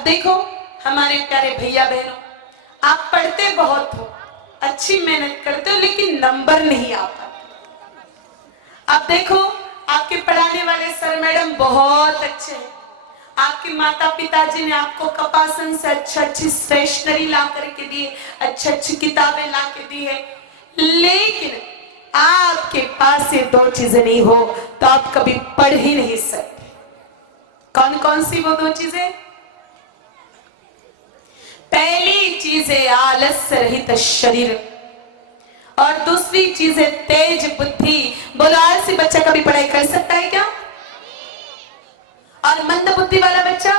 अब देखो हमारे प्यारे भैया बहनों, आप पढ़ते बहुत हो, अच्छी मेहनत करते हो, लेकिन नंबर नहीं आ पाते। अब देखो आपके पढ़ाने वाले सर मैडम बहुत अच्छे हैं, आपके माता पिताजी ने आपको कपासन से अच्छी स्टेशनरी ला करके दी है, अच्छी किताबें ला के दी है, लेकिन आपके पास ये दो चीजें नहीं हो तो आप कभी पढ़ ही नहीं सकते। कौन कौन सी वो दो चीजें? पहली चीज है आलस रहित शरीर, और दूसरी चीज है तेज बुद्धि। बोलो, आलसी बच्चा कभी पढ़ाई कर सकता है क्या? और मंद बुद्धि वाला बच्चा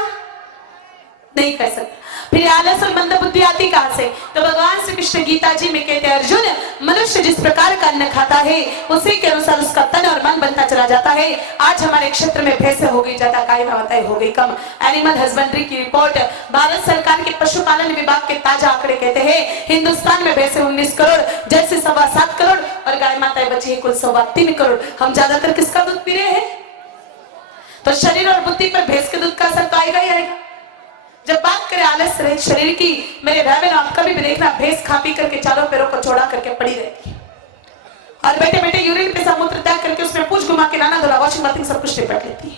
नहीं कर सकता। फिर आलस और मंद बुद्धि आती कहां से? तो भगवान श्री कृष्ण गीता जी में कहते हैं, अर्जुन, मनुष्य जिस प्रकार का अन्न खाता है उसी के अनुसार उसका तन और मन बनता चला जाता है। आज हमारे क्षेत्र में भैंसे हो गई ज्यादा, गाय माताएं हो गई कम। एनिमल हस्बेंड्री की रिपोर्ट, भारत सरकार के पशुपालन विभाग के ताजा आंकड़े कहते हैं हिंदुस्तान में भैंसे 19 करोड़, जैसे 7.25 करोड़, और गाय माताएं बची है कुल 3.25 करोड़। हम ज्यादातर किसका दूध पी रहे हैं? तो शरीर और बुद्धि पर भैंस के दूध का असर तो आएगा ही आएगा। जब बात करें आलस रहित शरीर की, मेरे भाई बहन आप कभी भी देखना, भैंस खा पी करके चारों पैरों को चौड़ा करके पड़ी रहती है, और बैठे बैठे यूरिन पेशाब मूत्र त्याग करके उसमें पूंछ घुमा के नाना धोला वॉशिंग बाथिंग सब कुछ निपट लेती है।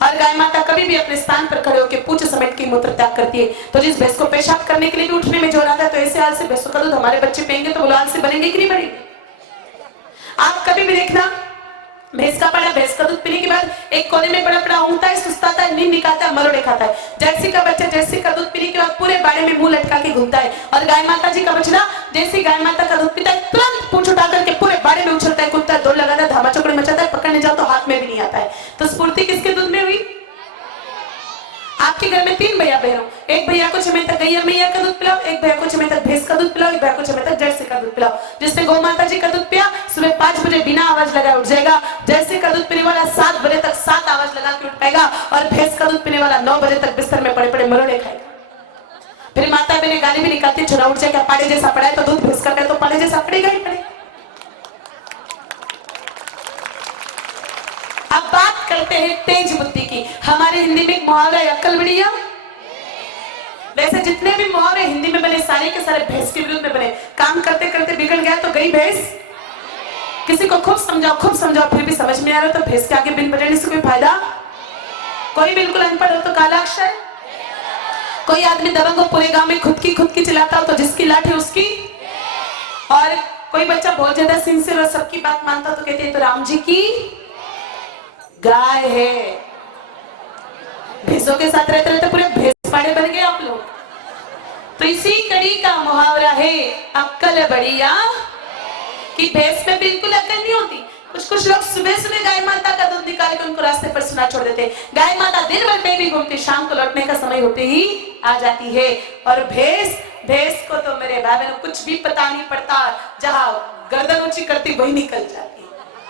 और गाय माता कभी भी अपने स्थान पर खड़े होकर पूंछ समेट के मूत्र त्याग करती है। तो जिस भैंस को पेशाब करने के लिए भी उठने में जोर आता है, तो ऐसे हाल से भैंसों का दूध हमारे बच्चे पिएंगे तो वो लाल से बनेंगे कि नहीं बनेंगे? आप कभी भी देखना, भैंस का पड़ा, भैंस का दूध पीने के बाद एक कोने में बड़ा बड़ा ऊँगता है, सुस्ताता है, नींद निकालता है, मरोड़े खाता है। जर्सी का बच्चा जर्सी का दूध पीने के बाद पूरे बाड़े में मुंह लटका के घूमता है, और गाय माता जी का बछड़ा जैसे गाय माता का दूध पीता है तुरंत पूंछ उठा करके पूरे बाड़े में उछलता है, कूदता है, दौड़ लगाता है, धामा चौकड़ी मचाता है, पकड़ने जाओ तो हाथ में भी नहीं आता है। तो स्फूर्ति किसके दूध में हुई? आपके घर में 3 भैया बहनों, एक भैया को समय तक गैया मैया का दूध पिलाओ, एक भैया को समय तक भैंस का दूध पिलाओ, एक भैया को समय तक जर्सी का दूध पिलाओ। जिसने गौ माता जी का दूध पिया सुबह 5 बजे बिना आवाज लगाए उठ जाएगा। जर्सी का दूध पीने वाला 7 बजे तक 7 आवाज लगा के उठ पाएगा, और भैंस का दूध पीने वाला 9 बजे तक बिस्तर में पड़े पड़े मरोड़े खाएगा। फिर माता बहने गाली भी निकालती, छोड़ा उठ जाएगा, पाड़े जैसा पड़ा है तो दूध भैंस का है तो पाड़े जैसा पड़ेगा ही पड़ेगा। अब बात करते हैं तेज बुद्धि की। हमारे हिंदी में एक मुहावरा है, अक्ल बढ़िया। वैसे जितने भी मुहावरे हिंदी में बने सारे के सारे भैंस के विरुद्ध में बने। काम करते करते बिगड़ गया तो गई भैंस। किसी को खूब समझाओ फिर भी समझ में आ रहा तो भैंस के आगे बिन बजाने से कोई फायदा? कोई बिल्कुल अनपढ़ हो तो काला अक्षर। कोई आदमी दबंग हो पूरे गांव में खुद की चिल्लाता हो तो जिसकी लाठी उसकी। और कोई बच्चा बहुत ज्यादा सिंसियर और सबकी बात मानता तो कहते हैं तो राम जी की गाय है। भैंसों के साथ रहते रहते पूरे भैंस पाड़े बन गए आप लोग। तो इसी कड़ी का मुहावरा है अक्ल बढ़िया, कि भैंस में बिल्कुल अक्ल नहीं होती। कुछ लोग सुबह सुबह गाय माता का दूध निकाल के उनको रास्ते पर सुना छोड़ देते। गाय माता दिन भर पे भी घूमती, शाम को लौटने का समय होते ही आ जाती है। और भैंस को तो मेरे भाई बहनों कुछ भी पता नहीं पड़ता, जहां गर्दन ऊंची करती वही निकल जाती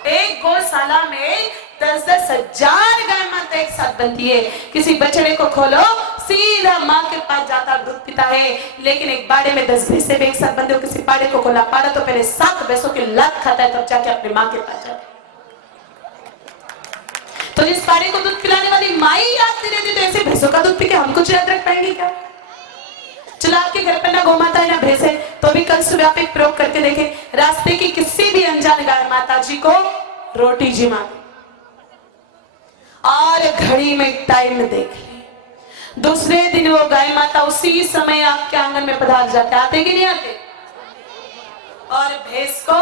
है। एक गौशाला में 10-10 हजार गाय माता एक साथ बनती है। किसी बछड़े को खोलो सीधा माँ के पास जाता दूध पीता है, लेकिन एक बाड़े में 10 भैंसे भी एक साथ बंधे हो, किसी पाड़े को खोला, पाड़ा तो पहले 7 भैंसों की लात खाता है तब जाके अपनी माँ के पास जाता है। तो जिस पाड़े को दूध पिलाने वाली माँ ही याद नहीं रहती, तो ऐसे भैंसों का दूध पी के हम कुछ याद रख पाएंगे क्या? चलो आपके घर पर ना गौ माता है ना भैंस है, तो भी कल सुबह आप एक प्रयोग करके देखें। रास्ते की किसी भी अनजान गाय माता जी को रोटी जिमा और घड़ी में टाइम देख ले, दूसरे दिन वो गाय माता उसी समय आपके आंगन में पधार जाते। आते कि नहीं आते? और भैंस को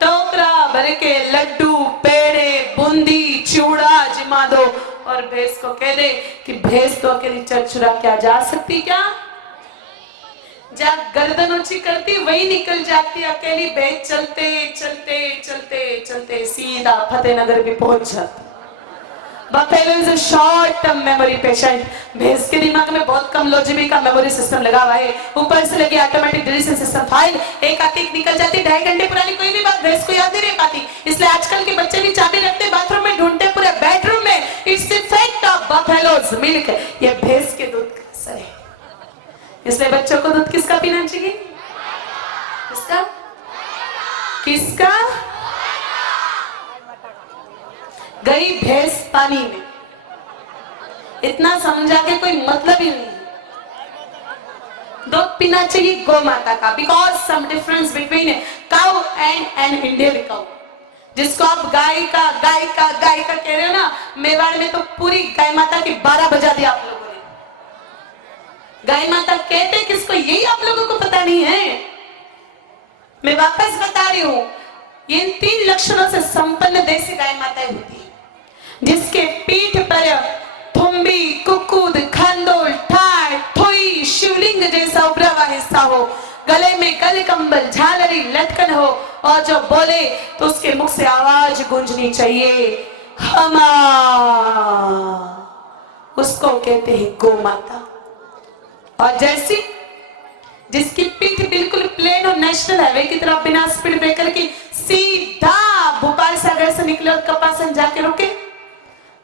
टोकरा भर के लड्डू पेड़े बूंदी चूड़ा जिमा दो, और भैंस को कह दे कि भैंस तो अकेली चर चुरा क्या जा सकती क्या? जहाँ गर्दन ऊंची करती वही निकल जाती अकेली भैंस। चलते चलते चलते चलते सीधा फतेहनगर भी पहुंच जाती। Buffalo is a short term memory patient. भैंस के दिमाग में बहुत कम लो जीबी का मेमोरी सिस्टम लगा हुआ है। ऊपर से लगी ऑटोमेटिक डिलीशन सिस्टम फाइल एक आती निकल जाती, 2.5 घंटे पुरानी कोई भी बात भैंस को याद नहीं रह पाती। इसलिए आजकल के बच्चे भी चाबी रखते बाथरूम में, ढूंढते पूरे बेडरूम में। Its effect of buffaloes milk, ये भैंस के दूध का असर है। इसलिए बच्चों को दूध किसका पीना चाहिए? किसका? किसका? गई भैंस पानी में, इतना समझा के कोई मतलब ही नहीं। दूध पीना चाहिए गौ माता का, because some difference between cow and an Indian cow. जिसको आप गाय का कह रहे हो ना, मेवाड़ में तो पूरी गाय माता की 12 बजा दिया आप लोगों ने। गाय माता कहते किसको, यही आप लोगों को पता नहीं है। मैं वापस बता रही हूं, इन 3 लक्षणों से संपन्न देसी गाय माताएं होती है, जिसके पीठ पर थुम्बी, कुकुद, खंडोल, ठाड़, थोई, शिवलिंग जैसा उभरा हुआ हिस्सा हो, गले में गल कंबल, झालरी, लटकन हो, और जो बोले तो उसके मुख से आवाज गूंजनी चाहिए, हमा। उसको कहते हैं गौ माता। और जैसी जिसकी पीठ बिल्कुल प्लेन और नेशनल हाईवे की तरफ बिना स्पीड ब्रेकर की सीधा भोपाल सागर से निकले और कपासन जाके रुके,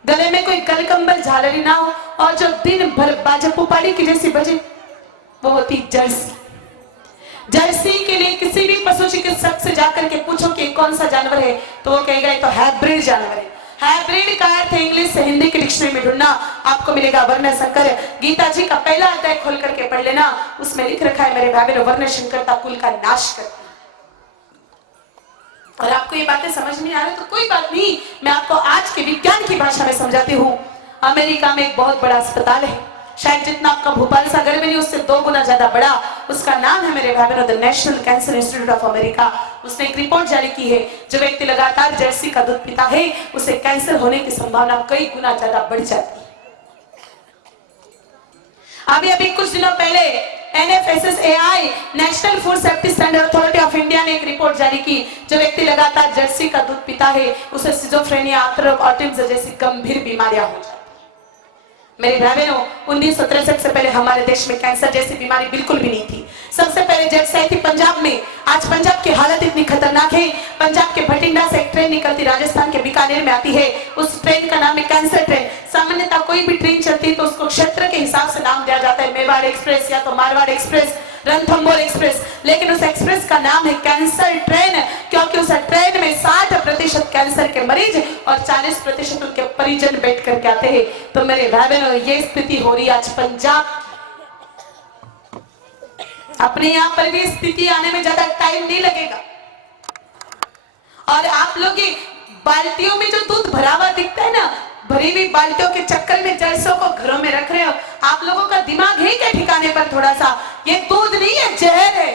गले में कोई गल कंबल, झालरी ना हो, और जो दिन भर बाजे पुपाड़ी की जैसी बजे, वो होती जर्सी। जर्सी के लिए किसी भी पशु चिकित्सक से जाकर के पूछो कि कौन सा जानवर है, तो वो कहेगा ये तो हाइब्रिड जानवर है। हाइब्रिड का अर्थ इंग्लिश से हिंदी की डिक्शनरी में ढूंढना, आपको मिलेगा वर्ण संकर। गीता जी का पहला अध्याय खोल करके पढ़ लेना, उसमें लिख रखा है मेरे भाई बहनों, वर्ण संकरता कुल का नाश करती है। और आपको ये बातें समझ नहीं आ रही तो कोई बात नहीं, मैं आपको आज के विज्ञान की भाषा में समझाती हूँ। अमेरिका में एक बहुत बड़ा अस्पताल है, शायद जितना आपका भोपाल सागर में नहीं उससे 2 गुना ज्यादा बड़ा। उसका नाम है मेरे भाई बहनों the national cancer institute of America. उसने एक रिपोर्ट जारी की है, जो व्यक्ति लगातार जर्सी का दूध पीता है उसे कैंसर होने की संभावना कई गुना ज्यादा बढ़ जाती है। अभी कुछ दिनों पहले NFSSAI national food safety standard authority of India ने एक रिपोर्ट जारी की, जो व्यक्ति लगातार जर्सी का दूध पीता है उसे सिजोफ्रेनिया, ऑटिज्म जैसी गंभीर बीमारियां हो जाती है। मेरे भाई बहनों, 1963 से पहले हमारे देश में कैंसर जैसी बीमारी बिल्कुल भी नहीं थी। सबसे पहले जर्सी आई थी पंजाब में। आज पंजाब की हालत इतनी खतरनाक है, पंजाब के भटिंडा से एक ट्रेन निकलती राजस्थान के बीकानेर में आती है, उस ट्रेन का नाम है कैंसर ट्रेन। सामान्यतः कोई भी ट्रेन चलती है तो उसको क्षेत्र के हिसाब से नाम दिया जाता है, मेवाड़ एक्सप्रेस या तो मारवाड़ एक्सप्रेस, रणथंबोर एक्सप्रेस, लेकिन उस एक्सप्रेस का नाम है कैंसर ट्रेन, क्योंकि उस ट्रेन में 60% कैंसर के मरीज और 40% उनके परिजन बैठ करके आते हैं। तो मेरे भाई बहनों, ये स्थिति हो रही है आज पंजाब। अपने यहाँ पर भी स्थिति आने में ज्यादा टाइम नहीं लगेगा। और आप लोग बाल्टियों में जो दूध भरा हुआ दिखता है ना, भरी हुई बाल्टियों के चक्कर में जर्सों को घरों में रख रहे हो। आप लोगों का दिमाग है क्या ठिकाने पर थोड़ा सा? ये दूध नहीं है, जहर है।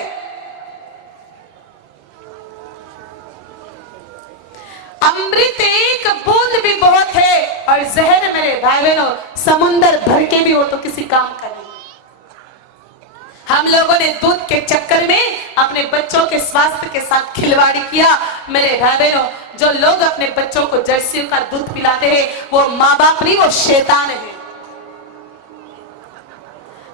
अमृत एक बूंद भी बहुत है, और जहर मेरे भाई बहनों समुंदर भर के भी हो तो किसी काम का नहीं। हम लोगों ने दूध के चक्कर में अपने बच्चों के स्वास्थ्य के साथ खिलवाड़ किया। मेरे भाई बहनों, जो लोग अपने बच्चों को जर्सी का दूध पिलाते हैं वो माँ बाप नहीं, वो शैतान है।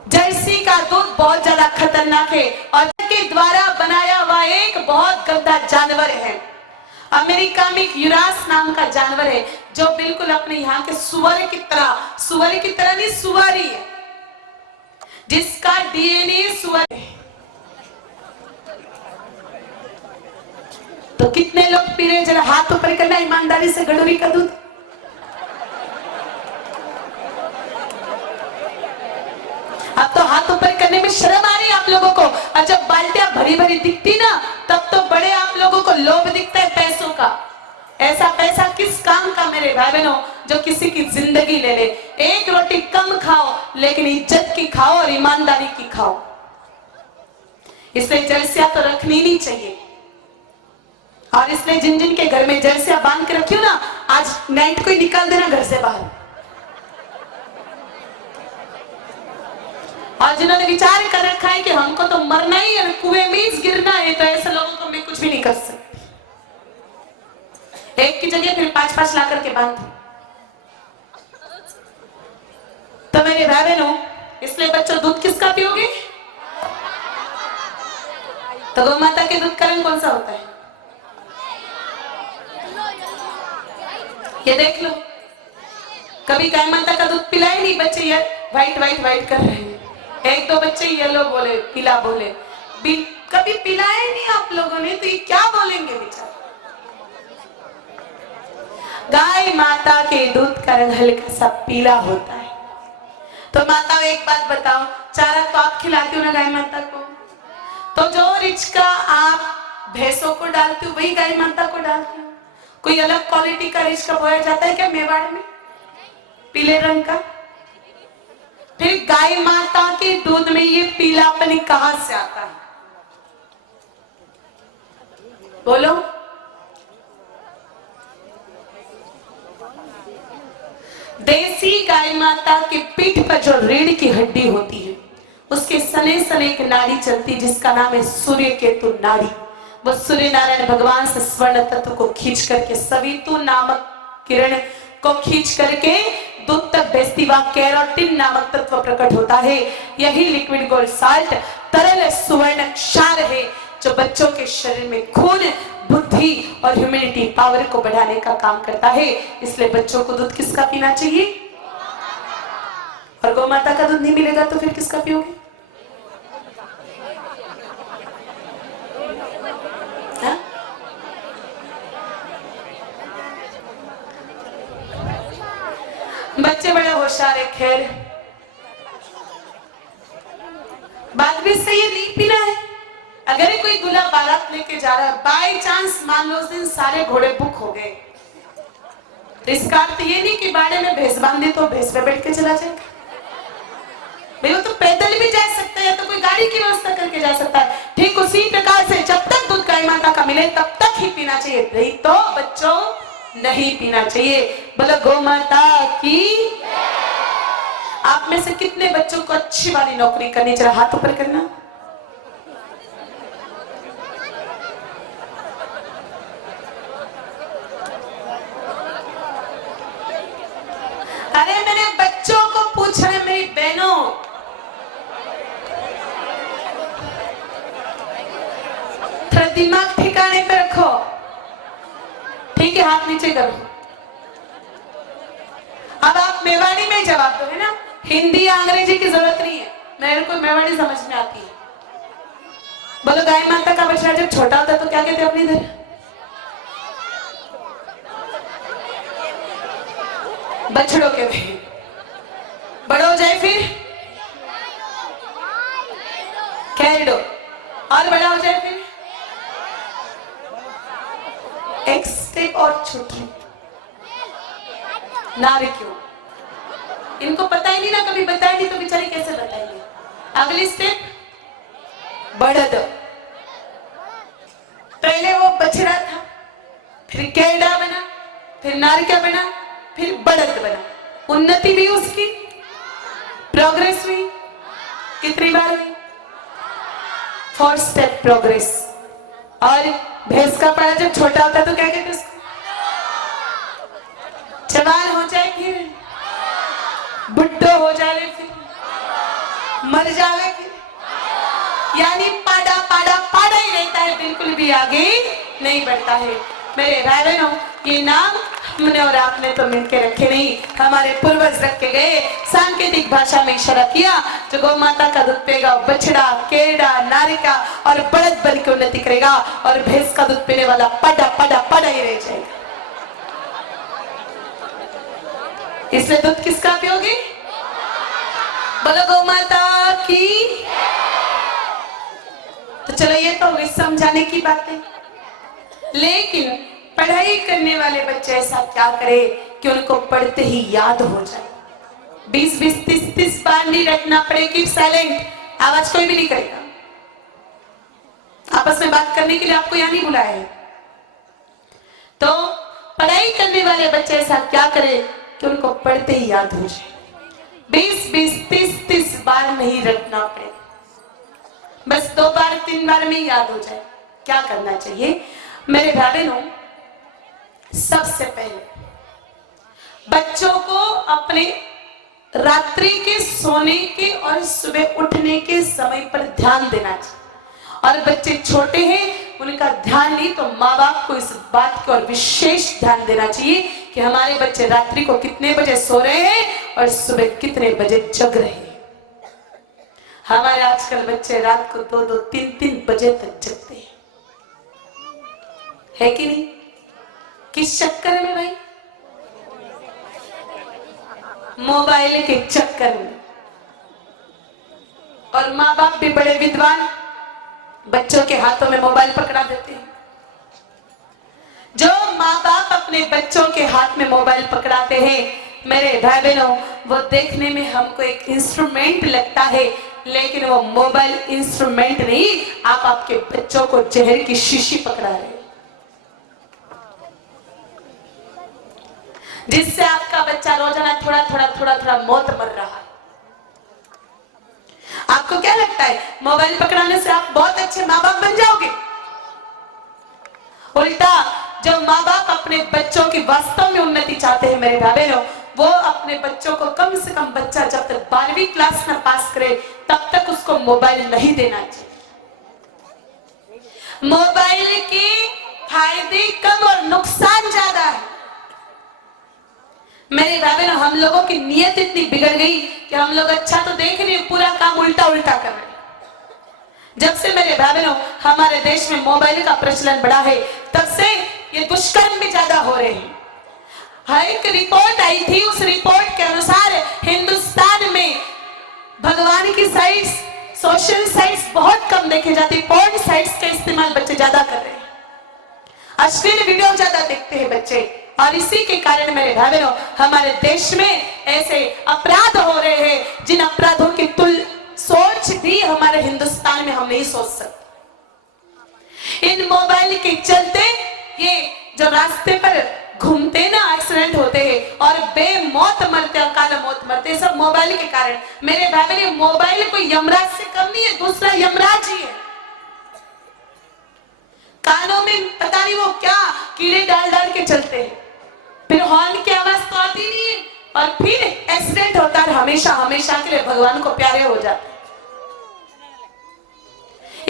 जर्सी का दूध बहुत ज्यादा खतरनाक है और के द्वारा बनाया हुआ एक बहुत गंदा जानवर है। अमेरिका में एक यूरास नाम का जानवर है, जो बिल्कुल अपने यहाँ के सुअर की तरह नहीं, सुअरी है, जिसका DNA सुअर है। तो कितने लोग पी रहे? जरा हाथ ऊपर करना ईमानदारी से गडोरी का दूध। अब तो हाथ ऊपर करने में शर्म आ रही है आप लोगों को। और जब बाल्टियां भरी भरी दिखती ना, तब तो बड़े आप लोगों को लोभ दिखता है पैसों का। ऐसा पैसा किस काम का मेरे भाई बहनों, जो किसी की जिंदगी ले ले। एक रोटी कम खाओ लेकिन इज्जत की खाओ और ईमानदारी की खाओ। इसलिए जर्सियां तो रखनी नहीं चाहिए। और इसलिए जिन जिन के घर में जर्सियां बांध के रखी हो ना, आज नाइट को ही निकाल देना घर से बाहर। और जिन्होंने विचार कर रखा है कि हमको तो मरना ही है, कुएं में गिरना है, तो ऐसे लोगों को मैं कुछ भी नहीं कर सकती। एक की जगह फिर 5-5 ला करके बांध। तो मेरे भाई बहनों, इसलिए बच्चों दूध किसका पियोगे? तो गौ माता के दूध का रंग कौन सा होता है? ये देख लो, कभी गाय माता का दूध पिलाए नहीं बच्चे, ये व्हाइट व्हाइट व्हाइट कर रहे हैं। 1-2 बच्चे येलो बोले, पीला बोले, कभी पिलाए नहीं आप लोगों ने, तो ये क्या बोलेंगे बेचारे? गाय माता के दूध का रंग हल्का सा पीला होता है। तो माताओं एक बात बताओ, चारा तो आप खिलाती हो ना गाय माता को, तो जो रिचका आप भैंसों को डालती हो वही गाय माता को डालती हो? कोई अलग क्वालिटी का रिचका बोया जाता है क्या मेवाड़ में, पीले रंग का? फिर गाय माता के दूध में ये पीलापन कहां से आता है? बोलो। देसी गाय माता की पीठ पर जो रीढ़ की हड्डी होती है, उसके सने सने एक नाड़ी चलती जिसका नाम है सूर्य केतु नाड़ी। वो सूर्य नारायण भगवान से स्वर्ण तत्व को खींच करके सवितु नामक किरण को खींच करके दूध तक भेजती, वहां कैरोटिन नामक तत्व प्रकट होता है। यही लिक्विड गोल्ड साल्ट तरल सुवर्ण क्षार है जो बच्चों के शरीर में खून, बुद्धि और ह्यूमैनिटी पावर को बढ़ाने का काम करता है। इसलिए बच्चों को दूध किसका पीना चाहिए? और गौ माता का दूध नहीं मिलेगा तो फिर किसका पियोगे? हाँ? बच्चे बड़े होशियार है। खैर बात भी सही है, नहीं पीना है। अगर कोई दूल्हा बारात लेके जा रहा है, बाय चांस मान लो उस दिन सारे घोड़े बुक हो गए, तो इसका अर्थ ये नहीं कि बाड़े में भैंस बांध दी तो भैंस पे बैठ के चला जाएगा। भाई वो तो पैदल भी जा सकता है या तो कोई गाड़ी की व्यवस्था करके जा सकता है। ठीक उसी प्रकार से जब तक दूध गाय माता का मिले तब तक ही पीना चाहिए, नहीं तो बच्चों नहीं पीना चाहिए। बोलो गौ माता की। आप में से कितने बच्चों को अच्छी वाली नौकरी करनी चाहिए? हाथ ऊपर करना। अरे मैंने बच्चों को पूछा है, मेरी बहनों, थोड़ा दिमाग ठिकाने पे रखो। ठीक है, हाथ नीचे करो। अब आप मेवाड़ी में जवाब दो, है ना? हिंदी या अंग्रेजी की जरूरत नहीं है, मेरे को मेवाड़ी समझ में आती है। बोलो गाय माता का बछड़ा जब छोटा होता है तो क्या कहते हैं अपनी इधर? बछड़ों के भाई। बड़ा हो जाए फिर कैरडो, और बड़ा हो जाए फिर एक स्टेप और छुट्टी नार। क्यों? इनको पता ही नहीं ना, कभी बताया नहीं तो बेचारे कैसे बताएंगे? अगली स्टेप बढ़त। पहले वो बछड़ा था, फिर कैरडा बना, फिर नार क्या बना, फिर बढ़त बना। उन्नति भी उसकी, प्रोग्रेस हुई। कितनी बार हुई? 4 स्टेप प्रोग्रेस। और भैंस का पाड़ा जब छोटा होता है तो क्या कहते उसको? जवान हो जाए फिर, बुड्ढो हो जाए फिर, मर जावे फिर, यानी पाड़ा पाड़ा पाड़ा ही रहता है, बिल्कुल भी आगे नहीं बढ़ता है। मेरे भाई बहनों, ये नाम हमने और आपने तो मिलके रखे नहीं, हमारे पूर्वज रख के गए। सांकेतिक भाषा में इशारा किया, जो गौ माता का दूध पिएगा वो बछड़ा, केड़ा, नारिका और बढ़त बन के उन्नति करेगा, और भैंस का दूध पीने वाला पड़ा पड़ा पड़ा ही रह जाएगा। इसलिए दूध किसका पियोगे? बोलो गौ माता की। तो चलो ये तो हुई समझाने की बातें, लेकिन पढ़ाई करने वाले बच्चे ऐसा क्या करे कि उनको पढ़ते ही याद हो जाए। 20-20, 30-30 बार नहीं रटना पड़े कि साइलेंट, आवाज कोई भी नहीं करेगा। आपस में बात करने के लिए आपको यहां नहीं बुलाया है। तो पढ़ाई करने वाले बच्चे ऐसा क्या करे कि उनको पढ़ते ही याद हो जाए। 20-20, 30-30 बार नहीं रटना पड़े, बस 2 बार 3 बार में याद हो जाए। क्या करना चाहिए मेरे भाई बहनों? सबसे पहले बच्चों को अपने रात्रि के सोने के और सुबह उठने के समय पर ध्यान देना चाहिए। और बच्चे छोटे हैं, उनका ध्यान नहीं तो माँ बाप को इस बात की ओर विशेष ध्यान देना चाहिए कि हमारे बच्चे रात्रि को कितने बजे सो रहे हैं और सुबह कितने बजे जग रहे हैं। हमारे आजकल बच्चे रात को 2-2, 3-3 बजे तक जगते हैं, है कि नहीं? किस चक्कर में भाई? मोबाइल के चक्कर में। और माँ बाप भी बड़े विद्वान बच्चों के हाथों में मोबाइल पकड़ा देते हैं। जो माँ बाप अपने बच्चों के हाथ में मोबाइल पकड़ाते हैं, मेरे भाई बहनों, वो देखने में हमको एक इंस्ट्रूमेंट लगता है, लेकिन वो मोबाइल इंस्ट्रूमेंट नहीं, आप आपके बच्चों को जहर की शीशी पकड़ा रहे हैं, जिससे आपका बच्चा रोजाना थोड़ा मौत मर रहा है। आपको क्या लगता है मोबाइल पकड़ाने से आप बहुत अच्छे माँ बाप बन जाओगे? उल्टा, जो माँ बाप अपने बच्चों की वास्तव में उन्नति चाहते हैं मेरे भाई बहनों, वो अपने बच्चों को कम से कम, बच्चा जब तक 12वीं क्लास में पास करे तब तक उसको मोबाइल नहीं देना चाहिए। मोबाइल के फायदे कम और नुकसान ज्यादा है। मेरे भाई बहनों, हम लोगों की नीयत इतनी बिगड़ गई कि हम लोग अच्छा तो देख रहे हैं, पूरा काम उल्टा उल्टा कर रहे हैं। जब से मेरे भाई बहनों हमारे देश में मोबाइल का प्रचलन बढ़ा है, तब से ये दुष्कर्म भी ज्यादा हो रहे हैं। हर एक रिपोर्ट आई थी, उस रिपोर्ट के अनुसार हिंदुस्तान में भगवान की साइट्स, सोशल साइट्स बहुत कम देखे जाती, पोर्न साइट्स का इस्तेमाल बच्चे ज्यादा कर रहे हैं, अश्लील वीडियो ज्यादा देखते हैं बच्चे, और इसी के कारण मेरे भाई बहनों हमारे देश में ऐसे अपराध हो रहे हैं जिन अपराधों की सोच भी हमारे हिंदुस्तान में हम नहीं सोच सकते। इन मोबाइल के चलते ये जो रास्ते पर घूमते ना, एक्सीडेंट होते हैं और बेमौत मरते, अकाल मौत मरते, सब मोबाइल के कारण। मेरे भाई बहन, मोबाइल कोई यमराज से कम नहीं है, दूसरा यमराज ही है। कानों में पता नहीं वो क्या कीड़े डाल डाल के चलते हैं, फिर हॉर्न की आवाज तो आती नहीं है, और फिर एक्सीडेंट होता है, हमेशा हमेशा के लिए भगवान को प्यारे हो जाते हैं।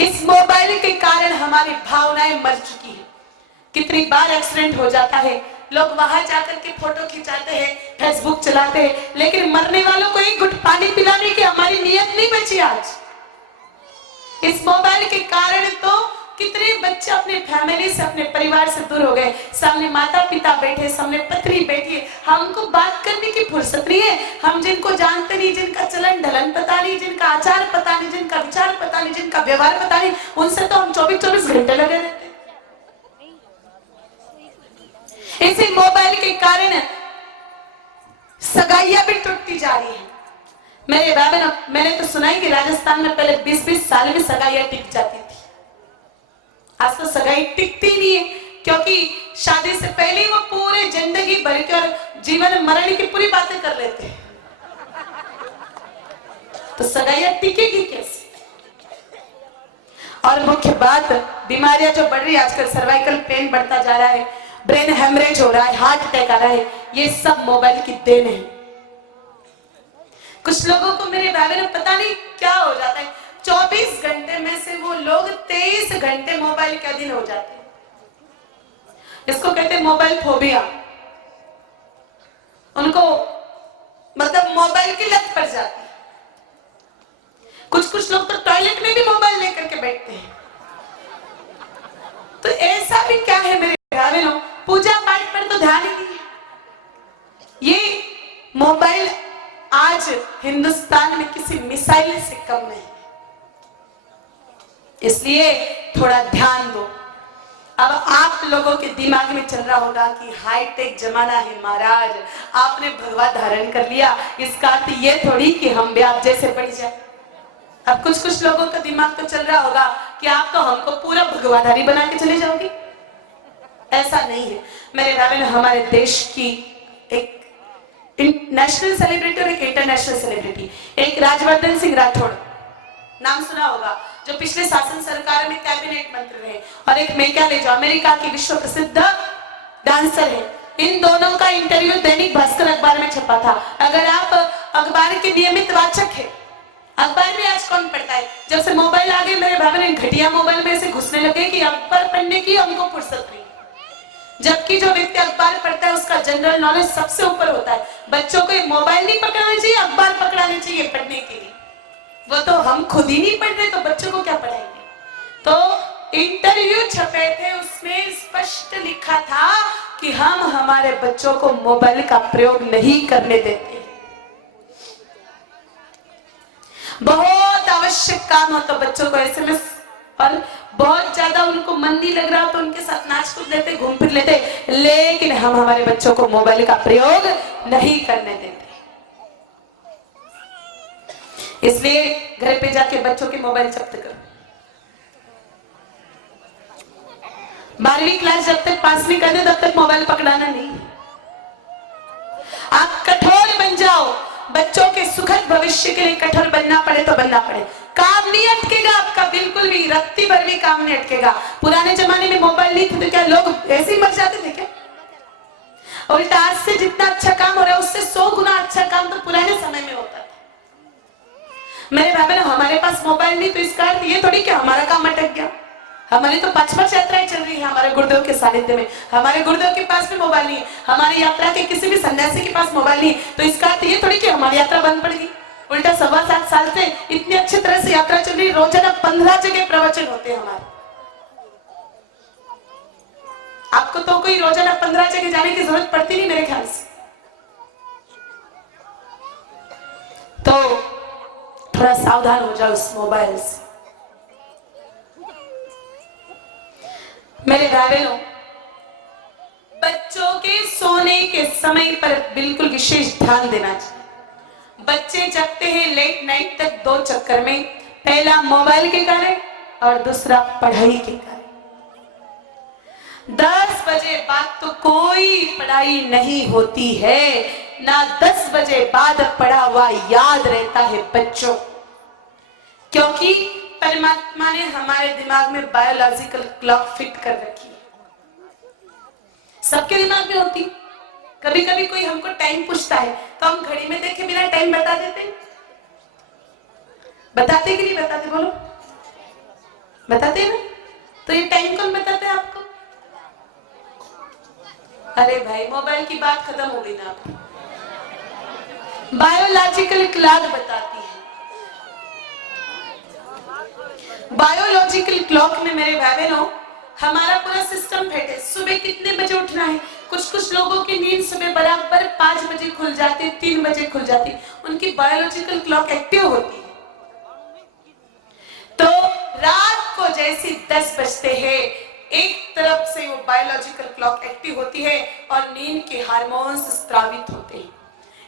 इस मोबाइल के कारण हमारी भावनाएं मर चुकी है। कितनी बार एक्सीडेंट हो जाता है, लोग वहां जाकर के फोटो खिंचाते हैं, फेसबुक चलाते हैं, लेकिन मरने वालों को एक घुट पानी पिलाने की हमारी नीयत नहीं बची आज। इस मोबाइल के कारण तो कितने बच्चे अपने फैमिली से, अपने परिवार से दूर हो गए। सामने माता पिता बैठे, सामने पत्नी बैठी है, हमको बात करने की फुर्सत नहीं है। हम जिनको जानते नहीं, जिनका चलन ढलन पता नहीं, जिनका आचार पता नहीं, जिनका विचार पता नहीं, जिनका व्यवहार पता नहीं, उनसे तो हम 24-24 घंटे लगे रहते। इसी मोबाइल के कारण सगाइयां भी टूटती जा रही है। मेरे बाबा ने, मैंने तो सुना है कि राजस्थान में पहले 20-20 साल में सगाइयां टिक जाती थी, आज तो सगाई टिकती नहीं है, क्योंकि शादी से पहले वो पूरे जिंदगी भर के और जीवन मरण की पूरी बातें कर लेते हैं, तो सगाइयां टिकेगी कैसे? और मुख्य बात, बीमारियां जो बढ़ रही है आजकल, सर्वाइकल पेन बढ़ता जा रहा है, ब्रेन हेमरेज हो रहा है, हार्ट अटैक आ रहा है, ये सब मोबाइल की देन है। कुछ लोगों को मेरे बारे में पता नहीं क्या हो जाता है, 24 घंटे में से वो लोग 23 घंटे मोबाइल के अधीन हो जाते हैं। इसको कहते हैं मोबाइल फोबिया। उनको मतलब मोबाइल की लत पड़ जाती है। कुछ लोग तो टॉयलेट में भी मोबाइल लेकर के बैठते हैं। तो ऐसा भी क्या है मेरे भाई बहनों, पूजा पाठ पर तो ध्यान ही नहीं है। ये मोबाइल आज हिंदुस्तान में किसी मिसाइल से कम नहीं, इसलिए थोड़ा ध्यान दो। अब आप लोगों के दिमाग में चल रहा होगा कि हाईटेक जमाना है महाराज, आपने भगवा धारण कर लिया, इसका अर्थ ये थोड़ी कि हम भी आप जैसे बढ़ जाए। अब कुछ लोगों का दिमाग तो चल रहा होगा कि आप तो हमको पूरा भगवाधारी बना के चले जाओगे। ऐसा नहीं है मेरे भाई बहन, हमारे देश की एक नेशनल सेलिब्रिटी और एक इंटरनेशनल सेलिब्रिटी, एक राजवर्धन सिंह राठौड़, नाम सुना होगा, जो पिछले शासन सरकार में कैबिनेट मंत्री रहे, और एक मेघालय जो अमेरिका की विश्व प्रसिद्ध डांसर है। इन दोनों का इंटरव्यू दैनिक भास्कर अखबार में छपा था। अगर आप अखबार के नियमित वाचक है, अखबार में आज कौन पढ़ता है? जब से मोबाइल आ गए मेरे भाई बहन, घटिया मोबाइल में से घुसने लगे कि अखबार पढ़ने की हमको फुर्सत नहीं। जबकि जो व्यक्ति अखबार पढ़ता है उसका जनरल नॉलेज सबसे ऊपर होता है। बच्चों को मोबाइल नहीं पकड़ाना चाहिए, अखबार पकड़ाने चाहिए पढ़ने के लिए। वो तो हम खुद ही नहीं पढ़ रहे, तो बच्चों को क्या पढ़ाएंगे? तो इंटरव्यू छपे थे, उसमें स्पष्ट लिखा था कि हम हमारे बच्चों को मोबाइल का प्रयोग नहीं करने देते। बहुत आवश्यक काम हो तो बच्चों को एसएमएस, और बहुत ज्यादा उनको मन नहीं लग रहा तो उनके साथ नाच कूद लेते, घूम फिर लेते, लेकिन हम हमारे बच्चों को मोबाइल का प्रयोग नहीं करने देते। इसलिए घर पे जाके बच्चों के मोबाइल जब्त करो। 12वीं क्लास जब तक पास नहीं कर दे तब तक मोबाइल पकड़ाना नहीं। आप कठोर बन जाओ, बच्चों के सुखद भविष्य के लिए कठोर बनना पड़े तो बनना पड़े। काम नहीं अटकेगा आपका, बिल्कुल भी रत्ती भर भी काम नहीं अटकेगा। पुराने जमाने में मोबाइल नहीं थे तो क्या लोग ऐसे ही मर जाते थे क्या? उल्टा आज से जितना अच्छा काम हो रहा है उससे 100 गुना अच्छा काम तो पुराने समय में होता था। मेरे भाई बहन, हमारे पास मोबाइल नहीं तो इसका अर्थ ये थोड़ी कि हमारा काम अटक गया। हमारी तो 5 यात्राएं चल रही है हमारे गुरुदेव के सानिध्य में। हमारे गुरुदेव के पास भी मोबाइल नहीं है, हमारी यात्रा के किसी भी सन्यासी के पास मोबाइल नहीं, तो इसका अर्थ ये थोड़ी कि हमारी यात्रा बंद पड़ गई। उल्टा 7.25 साल से इतनी अच्छी तरह से यात्रा चल रही, रोजाना 15 जगह प्रवचन होते हैं हमारे। आपको तो कोई रोजाना 15 जगह जाने की जरूरत पड़ती नहीं मेरे ख्याल से। तो थोड़ा सावधान हो जाओ इस मोबाइल से। मेरे भाई बहनों, बच्चों के सोने के समय पर बिल्कुल विशेष ध्यान देना चाहिए। बच्चे जगते हैं लेट नाइट तक 2 चक्कर में, पहला मोबाइल के कारण और दूसरा पढ़ाई के कारण। 10 बजे बाद तो कोई पढ़ाई नहीं होती है, ना 10 बजे बाद पढ़ा हुआ याद रहता है बच्चों, क्योंकि परमात्मा ने हमारे दिमाग में बायोलॉजिकल क्लॉक फिट कर रखी है। सबके दिमाग में होती। कभी कभी कोई हमको टाइम पूछता है तो हम घड़ी में देखे बिना टाइम बता देते। बताते कि नहीं बताते? बोलो, बताते ना? तो ये टाइम कौन बताते है आपको? अरे भाई, मोबाइल की बात खत्म हो गई ना। बायोलॉजिकल क्लॉक बताती है। बायोलॉजिकल क्लॉक में मेरे भाई बहनों हमारा पूरा सिस्टम फिट है। सुबह कितने बजे उठना है, कुछ लोगों की नींद सुबह बराबर 5 बजे खुल जाती, 3 बजे खुल जाती, उनकी बायोलॉजिकल क्लॉक एक्टिव होती है। तो रात को जैसे 10 बजते हैं, एक तरफ से वो बायोलॉजिकल क्लॉक एक्टिव होती है और नींद के हार्मोन्स स्रावित होते हैं।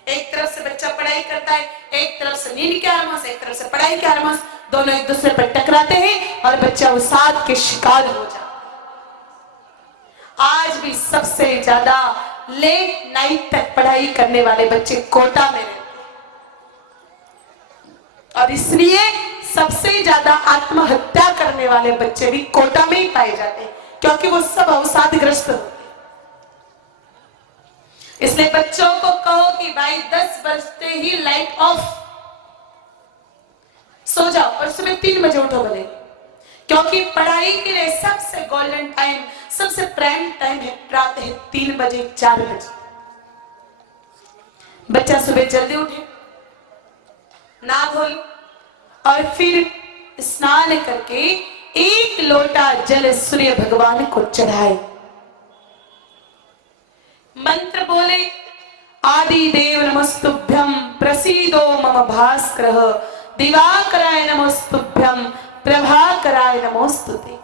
एक तरफ से बच्चा पढ़ाई करता है, एक तरफ से नींद के हार्मोन्स, एक तरफ से पढ़ाई के हार्मोन्स, दोनों एक दूसरे पर टकराते हैं और बच्चा अवसाद के शिकार हो जाता है। आज भी सबसे ज्यादा लेट नाइट तक पढ़ाई करने वाले बच्चे कोटा में रहते हैं, और इसलिए सबसे ज्यादा आत्महत्या करने वाले बच्चे भी कोटा में ही पाए जाते हैं, क्योंकि वो सब अवसादग्रस्त होते हैं। इसलिए बच्चों को कहो कि भाई 10 बजते ही लाइट ऑफ, सो जाओ और सुबह 3 बजे उठो भले, क्योंकि पढ़ाई के लिए सबसे गोल्डन टाइम, सबसे प्राइम टाइम है प्रातः 3 बजे 4 बजे। बच्चा सुबह जल्दी उठे, ना धोए और फिर स्नान करके 1 लोटा जल सूर्य भगवान को चढ़ाए, मंत्र बोले, आदि देव नमस्तुभ्यं प्रसीदो मम भास्करः, दिवाकराय नमस्तुभ्यं प्रभाकराय नमोस्तुते।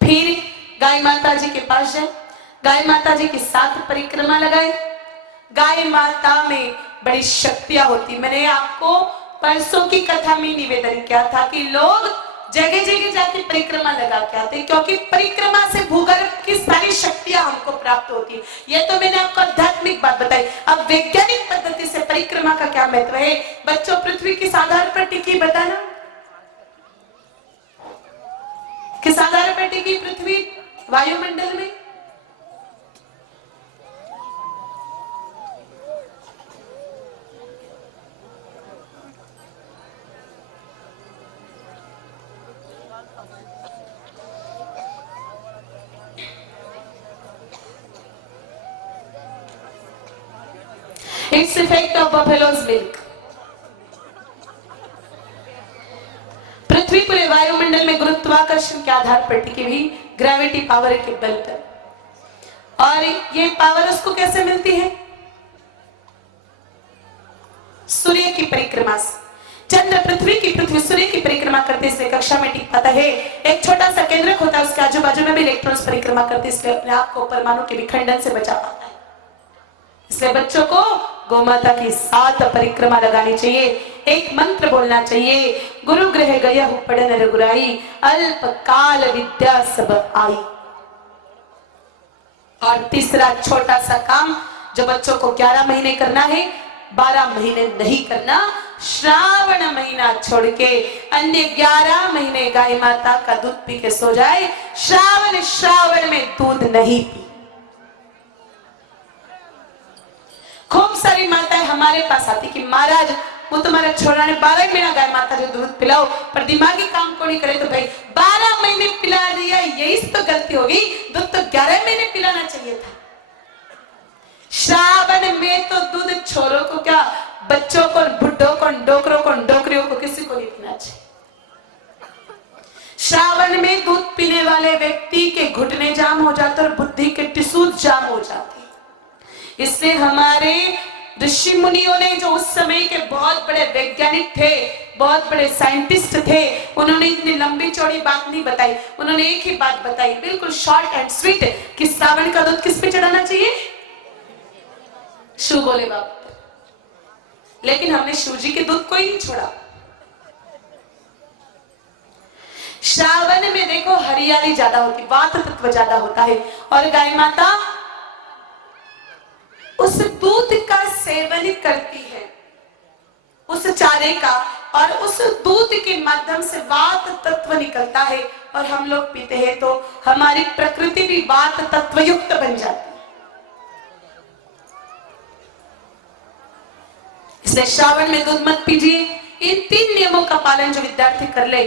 फिर गाय माता जी के पास जाए, गाय माता जी के साथ परिक्रमा लगाए। गाय माता में बड़ी शक्तियां होती। मैंने आपको परसों की कथा में निवेदन किया था कि लोग जगह जगह जाके परिक्रमा लगा के आते, क्योंकि परिक्रमा से भूगर्भ की सारी शक्तियां हमको प्राप्त होती है। ये तो मैंने आपको आध्यात्मिक बात बताई। अब वैज्ञानिक पद्धति से परिक्रमा का क्या महत्व है? बच्चों, पृथ्वी किस आधार पर टिकी बताना? किस आधार पर टिकी पृथ्वी वायुमंडल में? Its effect of buffalo's milk. पृथ्वी पूरे वायुमंडल में गुरुत्वाकर्षण के आधार पर टिकी हुई, ग्रेविटी पावर के बल पर। और ये पावर उसको कैसे मिलती है? सूर्य की परिक्रमा से। चंद्र पृथ्वी की, पृथ्वी सूर्य की परिक्रमा करते इसलिए कक्षा में टिक पाता है। एक छोटा सा केंद्रक होता है, उसके आजू बाजू में भी इलेक्ट्रॉन्स परिक्रमा करते इसलिए अपने आप को परमाणु के विखंडन से बचा पाता है। इसलिए बच्चों को गोमाता की 7 परिक्रमा लगानी चाहिए, एक मंत्र बोलना चाहिए, गुरु गृह गया पढ़न रघुराई, अल्प काल विद्या सब आई। और तीसरा छोटा सा काम जो बच्चों को 11 महीने करना है, 12 महीने नहीं करना, श्रावण महीना छोड़ के अन्य 11 महीने गाय माता का दूध पी के सो जाए, श्रावण में दूध नहीं पी। खूब सारी माताएं हमारे पास आती कि महाराज वो तुम्हारा छोरा ने 12 महीना गाय माता जो दूध पिलाओ, पर दिमागी काम को नहीं करे तो भाई 12 महीने पिला दिया, यही तो गलती होगी, दूध तो 11 महीने पिलाना चाहिए था। श्रावण में तो दूध छोरों को क्या, बच्चों को, बुढ़ों को, डोकरों को, डोकरियों को, किसी को नहीं पीना चाहिए। श्रावण में दूध पीने वाले व्यक्ति के घुटने जाम हो जाते और बुद्धि के टिश्यूज जाम हो जाते। इसलिए हमारे ऋषि मुनियों ने, जो उस समय के बहुत बड़े वैज्ञानिक थे, बहुत बड़े साइंटिस्ट थे, उन्होंने इतनी लंबी चौड़ी बात नहीं बताई, उन्होंने एक ही बात बताई, बिल्कुल शॉर्ट एंड स्वीट, कि श्रावण का दूध किस पे चढ़ाना चाहिए? शिव बोले बाबा। लेकिन हमने शिव जी के दूध को ही नहीं छोड़ा। श्रावण में देखो हरियाली ज्यादा होती, वात तत्व ज्यादा होता है, और गाय माता उस दूध का सेवन करती है, उस चारे का, और उस दूध के माध्यम से वात तत्व निकलता है और हम लोग पीते हैं तो हमारी प्रकृति भी वात तत्व युक्त बन जाती है। इसलिए श्रावण में दूध मत पीजिए। इन 3 नियमों का पालन जो विद्यार्थी कर ले,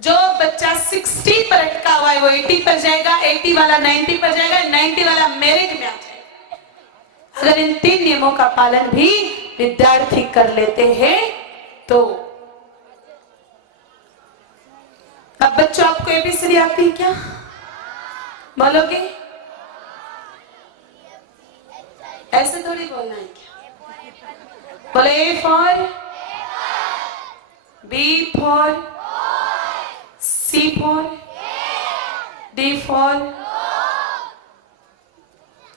जो बच्चा 60 पर अटका हुआ है वो 80 पर जाएगा, 80 वाला 90 पर जाएगा, 90 वाला मेरिट में आ जाएगा। अगर इन 3 नियमों का पालन भी विद्यार्थी कर लेते हैं तो। अब बच्चों आपको एबीसीडी आती है क्या? बोलोगे? ऐसे थोड़ी बोलना है क्या? बोले A for B for C for D for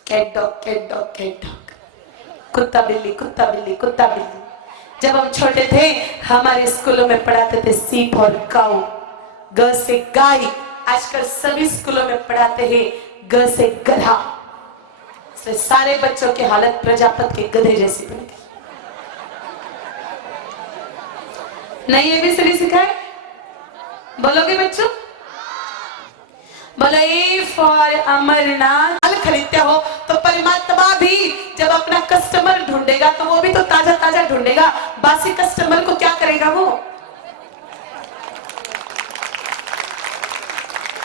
cat dog, cat dog, cat dog, कुत्ता बिल्ली, कुत्ता बिल्ली, कुत्ता बिल्ली। जब हम छोटे थे हमारे स्कूलों में पढ़ाते थे C for काऊ, ग से गाय। आजकल सभी स्कूलों में पढ़ाते हैं ग से गधा। इसलिए सारे बच्चों की हालत प्रजापति के गधे जैसी बन गई। नहीं एबीसीडी सिखाए? बोलोगे बच्चों? बोलो A for अमरनाथ। फल खरीदते हो तो परमात्मा भी जब अपना कस्टमर ढूंढेगा तो वो भी तो ताजा ताजा ढूंढेगा, बासी कस्टमर को क्या करेगा वो?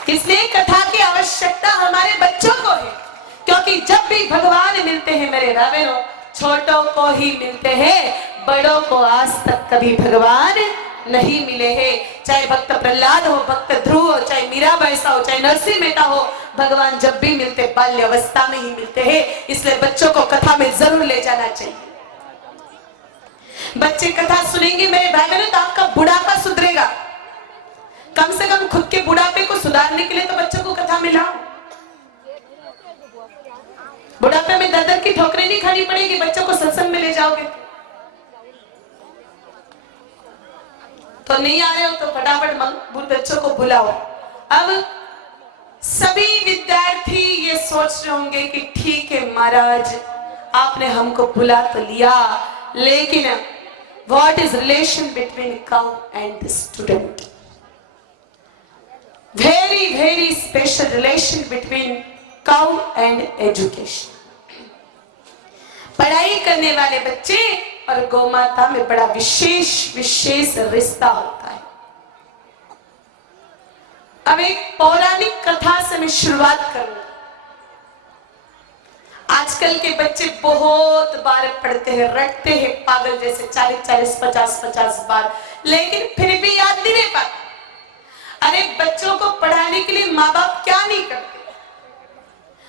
इसलिए कथा की आवश्यकता हमारे बच्चों को है, क्योंकि जब भी भगवान मिलते हैं मेरे रावेरों, छोटों को ही मिलते हैं, बड़ों को आज तक कभी भगवान नहीं मिले हैं। चाहे भक्त प्रहलाद हो, भक्त ध्रुव हो, चाहे मीराबाई सा हो, चाहे नरसिंह मेहता हो, भगवान जब भी मिलते बाल्य अवस्था में ही मिलते हैं। इसलिए बच्चों को कथा में जरूर ले जाना चाहिए। बच्चे कथा सुनेंगे मेरे भाई बहनों तो आपका बुढ़ापा सुधरेगा। कम से कम खुद के बुढ़ापे को सुधारने के लिए तो बच्चों को कथा में लाओ। बुढ़ापे में दर दर की ठोकरें नहीं खानी पड़ेगी, बच्चों को सत्संग में ले जाओगे। तो नहीं आ रहे हो तो फटाफट बच्चों को बुलाओ। अब सभी विद्यार्थी ये सोच रहे होंगे कि ठीक है महाराज आपने हमको बुला तो लिया, लेकिन what is relation between cow and the student? Very very special relation between cow and education. पढ़ाई करने वाले बच्चे और गौमाता में बड़ा विशेष विशेष रिश्ता होता है। अब एक पौराणिक कथा से मैं शुरुआत करूंगा। आजकल के बच्चे बहुत बार पढ़ते हैं, रटते हैं पागल जैसे 40-40, 50-50 बार, लेकिन फिर भी याद नहीं रह पाता। अरे बच्चों को पढ़ाने के लिए माँ बाप क्या नहीं करते।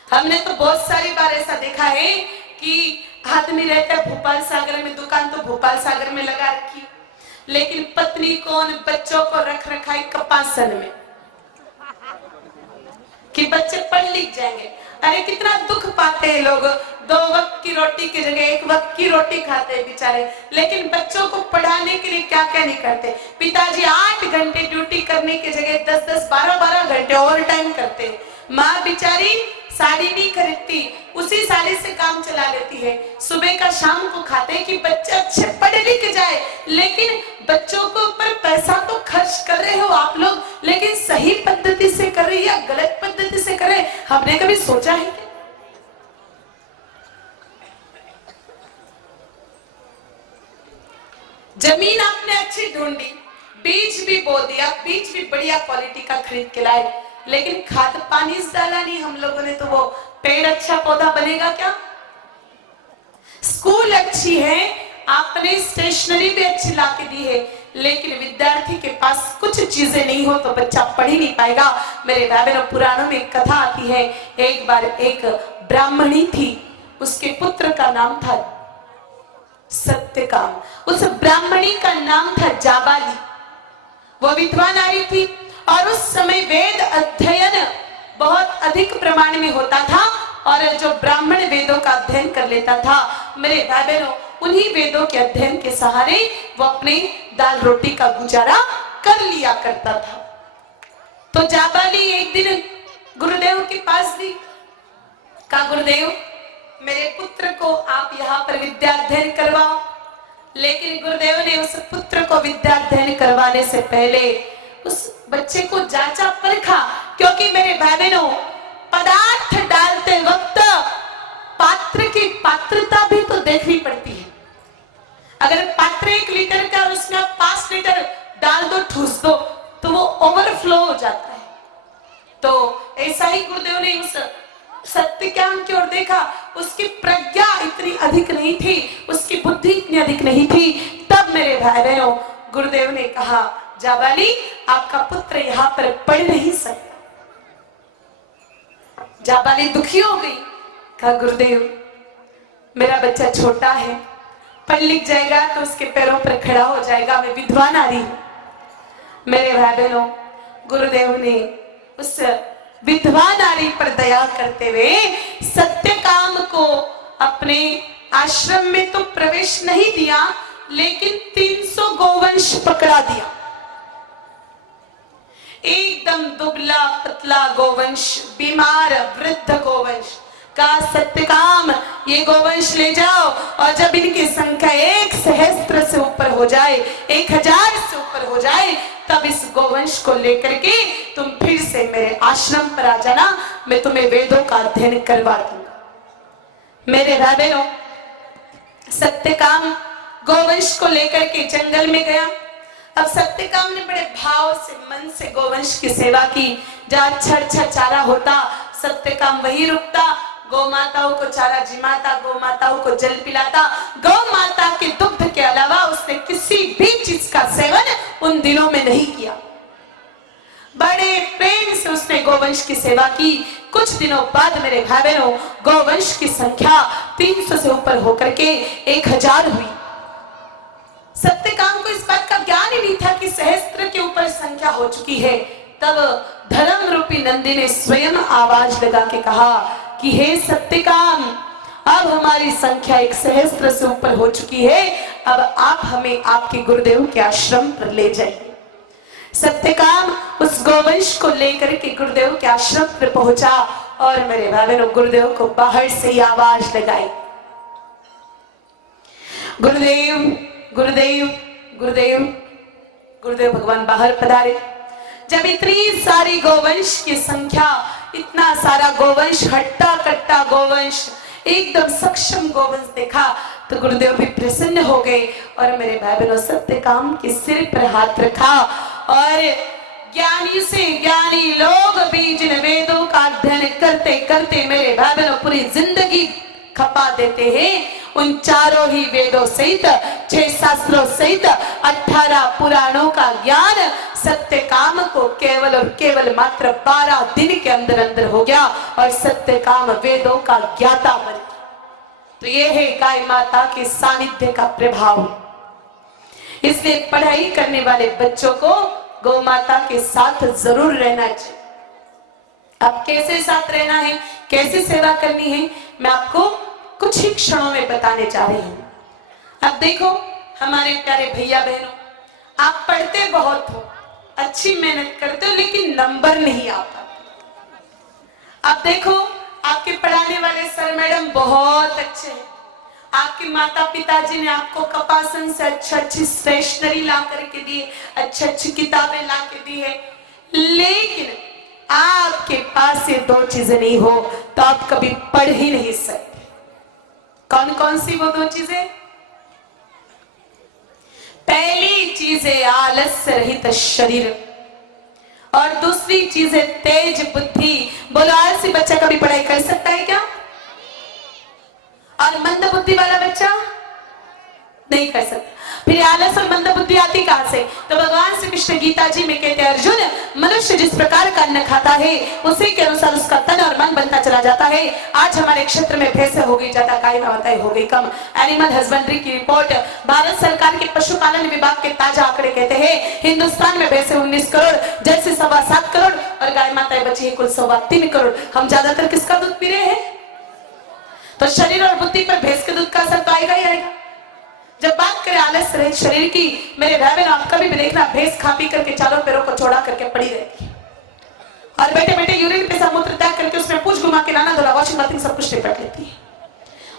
हमने तो बहुत सारी बार ऐसा देखा है कि आदमी रहता है भोपाल सागर में, दुकान तो भोपाल सागर में लगा रखी, लेकिन पत्नी कौन, बच्चों को रख रखा है कपासन में कि बच्चे पढ़ लिख जाएंगे। अरे कितना दुख पाते हैं लोग, 2 वक्त की रोटी की जगह 1 वक्त की रोटी खाते हैं बेचारे, लेकिन बच्चों को पढ़ाने के लिए क्या क्या नहीं करते। पिताजी 8 घंटे ड्यूटी करने की जगह 10-10, 12-12 घंटे ओवर टाइम करते। माँ बेचारी साड़ी नहीं खरीदती, उसी साड़ी से काम चला लेती है, सुबह का शाम को खाते हैं कि बच्चे अच्छे पढ़े लिख जाए। लेकिन बच्चों के ऊपर पैसा तो खर्च कर रहे हो आप लोग, लेकिन सही पद्धति से कर रहे या गलत पद्धति से कर रहे, हमने कभी सोचा है? जमीन आपने अच्छी ढूंढी, बीज भी बो दिया, बीज भी बढ़िया क्वालिटी का खरीद के लाए, लेकिन खाद पानी डाला नहीं हम लोगों ने, तो वो पेड़ अच्छा पौधा बनेगा क्या? स्कूल अच्छी है, आपने स्टेशनरी भी अच्छी ला के दी है, लेकिन विद्यार्थी के पास कुछ चीजें नहीं हो तो बच्चा पढ़ ही नहीं पाएगा। मेरे बहनों, पुराणों में एक कथा आती है, एक बार एक ब्राह्मणी थी, उसके पुत्र का नाम था सत्यकाम, उस ब्राह्मणी का नाम था जाबाली, वो विद्वान नारी थी और उस समय वेद अध्ययन बहुत अधिक प्रमाण में होता था और जो ब्राह्मण वेदों का अध्ययन कर लेता था, मेरे भाई बहनों, उन्हीं वेदों के अध्ययन के सहारे वो अपने दाल रोटी का गुजारा कर लिया करता था। तो जाबाली एक दिन गुरुदेव के पास गई, कहा गुरुदेव मेरे पुत्र को आप यहाँ पर विद्या अध्ययन करवाओ। लेकिन गुरुदेव ने उस पुत्र को विद्या अध्ययन करवाने से पहले उस बच्चे को जांचा परखा, क्योंकि मेरे भाई बहनों, पदार्थ डालते वक्त पात्र की पात्रता भी तो देखनी पड़ती है। अगर पात्र 1 लीटर का और उसमें 5 लीटर डाल दो, ठूस दो, तो वो ओवरफ्लो हो जाता है। तो ऐसा ही गुरुदेव ने उस सत्यकाम की ओर देखा, उसकी प्रज्ञा इतनी अधिक नहीं थी, उसकी बुद्धि इतनी अधिक नहीं थी। तब मेरे भाई बहनों, गुरुदेव ने कहा जाबाली आपका पुत्र यहाँ पर पढ़ नहीं सकता। जाबाली दुखी हो गई, कहा गुरुदेव मेरा बच्चा छोटा है, पढ़ लिख जाएगा तो उसके पैरों पर खड़ा हो जाएगा, मैं विधवा नारी हूं। मेरे भाई बहनों, गुरुदेव ने उस विधवा नारी पर दया करते हुए सत्यकाम को अपने आश्रम में तो प्रवेश नहीं दिया, लेकिन 300 गोवंश पकड़ा दिया। एकदम दुबला पतला गोवंश, बीमार वृद्ध गोवंश, का सत्यकाम ये गोवंश ले जाओ और जब इनकी संख्या 1 सहस्त्र से ऊपर हो जाए, 1000 से ऊपर हो जाए, तब इस गोवंश को लेकर के तुम फिर से मेरे आश्रम पर आ जाना, मैं तुम्हें वेदों का अध्ययन करवा दूंगा। मेरे भाई बहनों, सत्यकाम गोवंश को लेकर के जंगल में गया। अब सत्यकाम ने बड़े भाव से, मन से गोवंश की सेवा की। जहाँ अच्छा चारा होता, सत्यकाम वही रुकता, गौ माताओं को चारा जिमाता, गौ माताओं को जल पिलाता। गौ माता के दुग्ध के अलावा उसने किसी भी चीज का सेवन उन दिनों में नहीं किया। बड़े प्रेम से उसने गोवंश की सेवा की। कुछ दिनों बाद मेरे भाई बहनों, गोवंश की संख्या 300 से ऊपर होकर के 1000 हुई। सत्यकाम को इस बात का ज्ञान ही नहीं था कि सहस्त्र के ऊपर संख्या हो चुकी है। तब धर्म रूपी नंदी ने स्वयं आवाज लगा के कहा कि हे सत्यकाम, अब हमारी संख्या 1 सहस्त्र से ऊपर हो चुकी है, अब आप हमें आपके गुरुदेव के आश्रम पर ले जाइए। सत्यकाम उस गोवंश को लेकर के गुरुदेव के आश्रम पर पहुंचा और मेरे भाई बहनों, गुरुदेव को बाहर से ही आवाज लगाई, गुरुदेव गुरुदेव गुरुदेव। गुरुदेव भगवान बाहर पधारे। जब इतनी सारी गोवंश की संख्या, इतना सारा गोवंश, हट्टा कट्टा गोवंश, एकदम सक्षम गोवंश देखा तो गुरुदेव भी प्रसन्न हो गए और मेरे भाई बहनों, सत्यकाम के सिर पर हाथ रखा और ज्ञानी से ज्ञानी लोग भी जिन वेदों का अध्ययन करते करते मेरे भाई बहनों पूरी जिंदगी खपा देते हैं, उन चारों ही वेदों सहित, 6 शास्त्रों सहित 18 पुराणों का ज्ञान सत्यकाम को केवल और केवल मात्र 12 दिन के अंदर अंदर हो गया और सत्यकाम वेदों का ज्ञाता बन गया। तो ये है गाय माता के सानिध्य का प्रभाव। इसलिए पढ़ाई करने वाले बच्चों को गौ माता के साथ जरूर रहना चाहिए। अब कैसे साथ रहना है, कैसे सेवा करनी है, मैं आपको कुछ ही क्षणों में बताने जा रही हूं। अब देखो हमारे प्यारे भैया बहनों, आप पढ़ते बहुत हो, अच्छी मेहनत करते हो, लेकिन नंबर नहीं आता। अब देखो आपके पढ़ाने वाले सर मैडम बहुत अच्छे हैं, आपके माता पिताजी ने आपको कपासन से अच्छी स्टेशनरी ला करके दी है, अच्छी किताबें ला के दी है, लेकिन आपके पास ये दो चीजें नहीं हो तो आप कभी पढ़ ही नहीं सकते। कौन कौन सी वो दो चीजें? पहली चीज है आलस्य रहित शरीर, और दूसरी चीज है तेज बुद्धि। बोलो आलसी बच्चा कभी पढ़ाई कर सकता है क्या? और मंद बुद्धि वाला बच्चा नहीं कर सकता। फिर आलस और मंद बुद्धि आती कहां से? तो भगवान श्री कृष्ण गीता जी में कहते हैं, अर्जुन मनुष्य जिस प्रकार का अन्न खाता है उसी के अनुसार उसका तन और मन बनता चला जाता है। आज हमारे क्षेत्र में भैंसे हो गई ज्यादा, गाय माताएं हो गई कम। एनिमल हस्बेंड्री की रिपोर्ट भारत सरकार के पशुपालन विभाग के ताजा आंकड़े कहते हैं हिंदुस्तान में भैंसे 19 करोड़, जैसे 7.25 करोड़ और गाय माताएं बची है कुल 3.25 करोड़। हम ज्यादातर किसका दूध पी रहे हैं? तो शरीर और बुद्धि पर भैंस के दूध का असर तो आएगा ही आएगा। जब बात करें आलस रहित शरीर की, मेरे भाई बहन आप कभी भी देखना भैंस खा पी करके चारों पैरों को चौड़ा करके पड़ी रहती है, और बैठे बैठे यूरिन पेशाब मूत्र त्याग करके उसमें पूंछ घुमा के नाना धोला वॉशिंग मशीन सब कुछ निपट लेती है।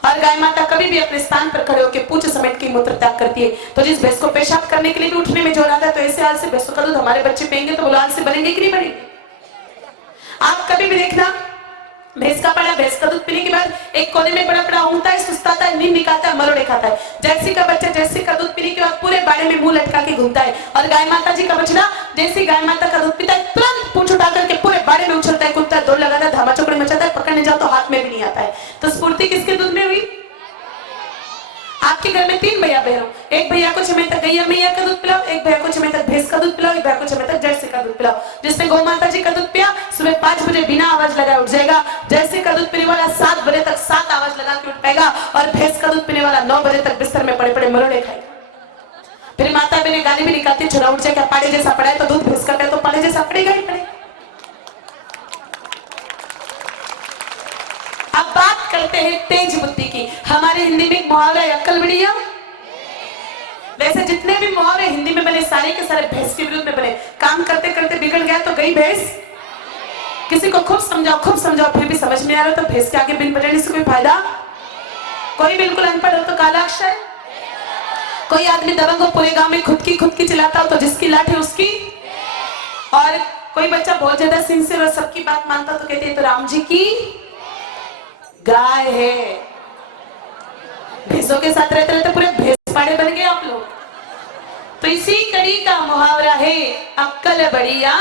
और गाय माता कभी भी अपने स्थान पर खड़े होकर पूंछ समेट के मूत्र त्याग करती है। तो जिस भैंस को पेशाब करने के लिए भी उठने में जोर आता है, तो ऐसे हाल से भैंसों का दूध हमारे बच्चे पिएंगे तो वो लाल से बनेंगे कि नहीं बनेंगे? आप कभी भी देखना भैंस का पड़ा, भैंस का दूध पीने के बाद एक कोने में बड़ा बड़ा ऊँगता है, सुस्ताता है, नींद निकालता है, मरोड़े खाता है। जर्सी का बच्चा जर्सी का दूध पीने के बाद पूरे बाड़े में मुंह लटका के घूमता है, और गाय माता जी का बछड़ा जैसी गाय माता का दूध पीता है तुरंत पूंछ उठा करके पूरे बाड़े में उछलता है, कूदता है, दौड़ लगाता है, धामा चौकड़ी मचाता है, पकड़ने जाओ तो हाथ में भी नहीं आता है। तो स्फूर्ति किसके दूध में हुई? आपके घर में 3 भैया बहनों, एक भैया को 6 महीने तक गैया मैया का दूध पिलाओ, एक भैया को 6 महीने तक भैंस का दूध पिलाओ, एक भैया को 6 महीने तक जर्सी का दूध पिलाओ। जिसने गौ माता जी का दूध पिया सुबह 5 बजे बिना आवाज लगाए उठ जाएगा, जर्सी का दूध पीने वाला 7 बजे तक 7 आवाज लगा के उठ पाएगा, और भैंस का दूध पीने वाला 9 बजे तक बिस्तर में पड़े पड़े मरोड़े खाएगा। फिर माता बहने गाली भी निकालती है, छोरा उठ जाए, क्या पाड़े जैसा पड़ा है तो दूध भैंस का है तो पाड़े जैसा पड़ेगा ही पड़ेगा। अब बात करते हैं तेज बुद्धि की। हमारे हिंदी में एक मुहावरा है, अक्ल बढ़िया। वैसे जितने भी मुहावरे हिंदी में बने सारे के सारे भैंस के विरुद्ध में बने। काम करते करते बिगड़ गया तो गई भैंस। किसी को खूब समझाओ फिर भी समझ में आ रहा तो भैंस के आगे बिन बजाने से कोई फायदा। कोई बिल्कुल अनपढ़ हो तो काला अक्षर। कोई आदमी दबंग हो पूरे गांव में खुद की चिल्लाता हो तो जिसकी लाठी उसकी। और कोई बच्चा बहुत ज्यादा सिंसियर और सबकी बात मानता तो कहते हैं तो राम जी की गाय है। भैंसों के साथ रहते रहते पूरे भैंस पाड़े बन गए आप लोग। तो इसी कड़ी का मुहावरा है अक्ल बढ़िया,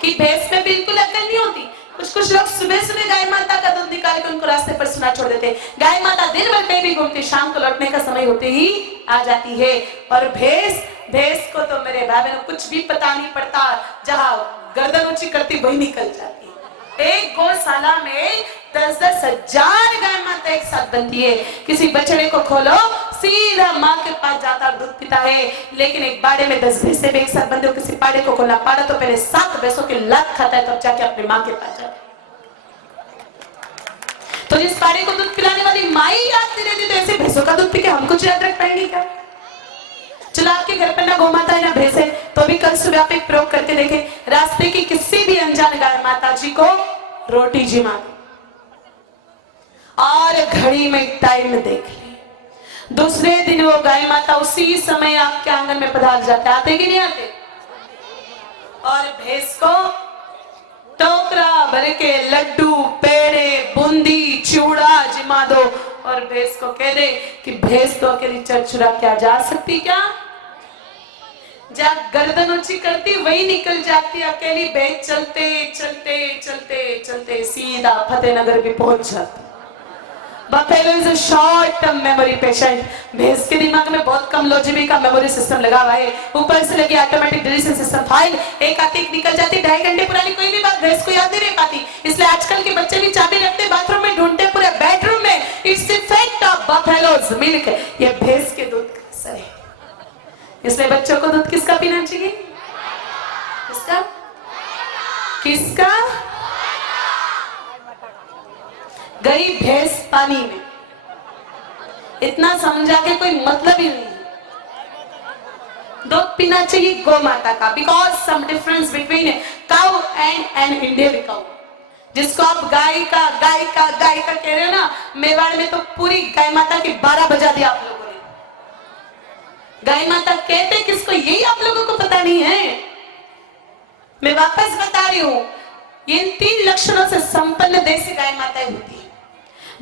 कि भैंस में बिल्कुल अक्ल नहीं होती। कुछ लोग सुबह सुबह गाय माता का दूध निकाल के उनको रास्ते पर सुना छोड़ देते। गाय माता दिन भर कहीं भी घूमती, शाम को लौटने का समय होते ही आ जाती है। और भैंस को तो मेरे भाई बहनों कुछ भी पता नहीं पड़ता, जहां गर्दन ऊंची करती वही निकल जाती है। एक गौशाला में 10-10 हजार गाय माता एक साथ बनती है। किसी बछड़े को खोलो सीधा माँ के पास जाता और दूध पीता है, लेकिन एक बाड़े में 10 भैंसे भी एक साथ बंधे हो, किसी पाड़े को खोला पाड़ा तो पहले 7 भैंसों की लात खाता है तब जाके अपनी माँ के पास जाता है। तो जिस पाड़े को दूध पिलाने वाली माँ ही याद नहीं रहती, तो ऐसे भैंसों का दूध पी के हम कुछ याद रख पाएंगे क्या? चलो आपके घर पर ना गौ माता है ना भैंस है, तो भी कल सुबह आप एक प्रयोग करके देखें। रास्ते की किसी भी अनजान गाय माता जी को रोटी जी मांगे और घड़ी में टाइम देख ले, दूसरे दिन वो गाय माता उसी समय आपके आंगन में पधार जाते। आते कि नहीं आते? और भैंस को टोकरा भर के लड्डू पेड़े बूंदी चिवड़ा जिमा दो, और भैंस को कह दे कि भैंस तो अकेली चरचुरा क्या जा सकती क्या? जब गर्दन ऊंची करती वही निकल जाती अकेली भैंस। चलते चलते चलते चलते सीधा फतेहनगर भी पहुंच जाती। Buffalo is a short term memory patient. भैंस के दिमाग में बहुत कम लो जीबी का मेमोरी सिस्टम लगा हुआ है। ऊपर से लगी ऑटोमेटिक डिलीशन सिस्टम फाइल एक आती एक निकल जाती। 2.5 घंटे पुरानी कोई भी बात भैंस को याद नहीं रह पाती। इसलिए आजकल के बच्चे भी चाबी रखते बाथरूम में, ढूंढते पूरे बेडरूम में। Its effect of buffaloes milk. ये भैंस के दूध का असर है। इसलिए बच्चों को दूध किसका पीना चाहिए? किसका? किसका? गई भैंस पानी में, इतना समझा के कोई मतलब ही नहीं। दूध पीना चाहिए गौ माता का, because some difference between cow and an Indian cow. जिसको आप गाय का कह रहे हो ना, मेवाड़ में तो पूरी गाय माता की 12 बजा दिया आप लोगों ने। गाय माता कहते किसको, यही आप लोगों को पता नहीं है। मैं वापस बता रही हूं, इन 3 लक्षणों से संपन्न देसी गाय माताएं होती है,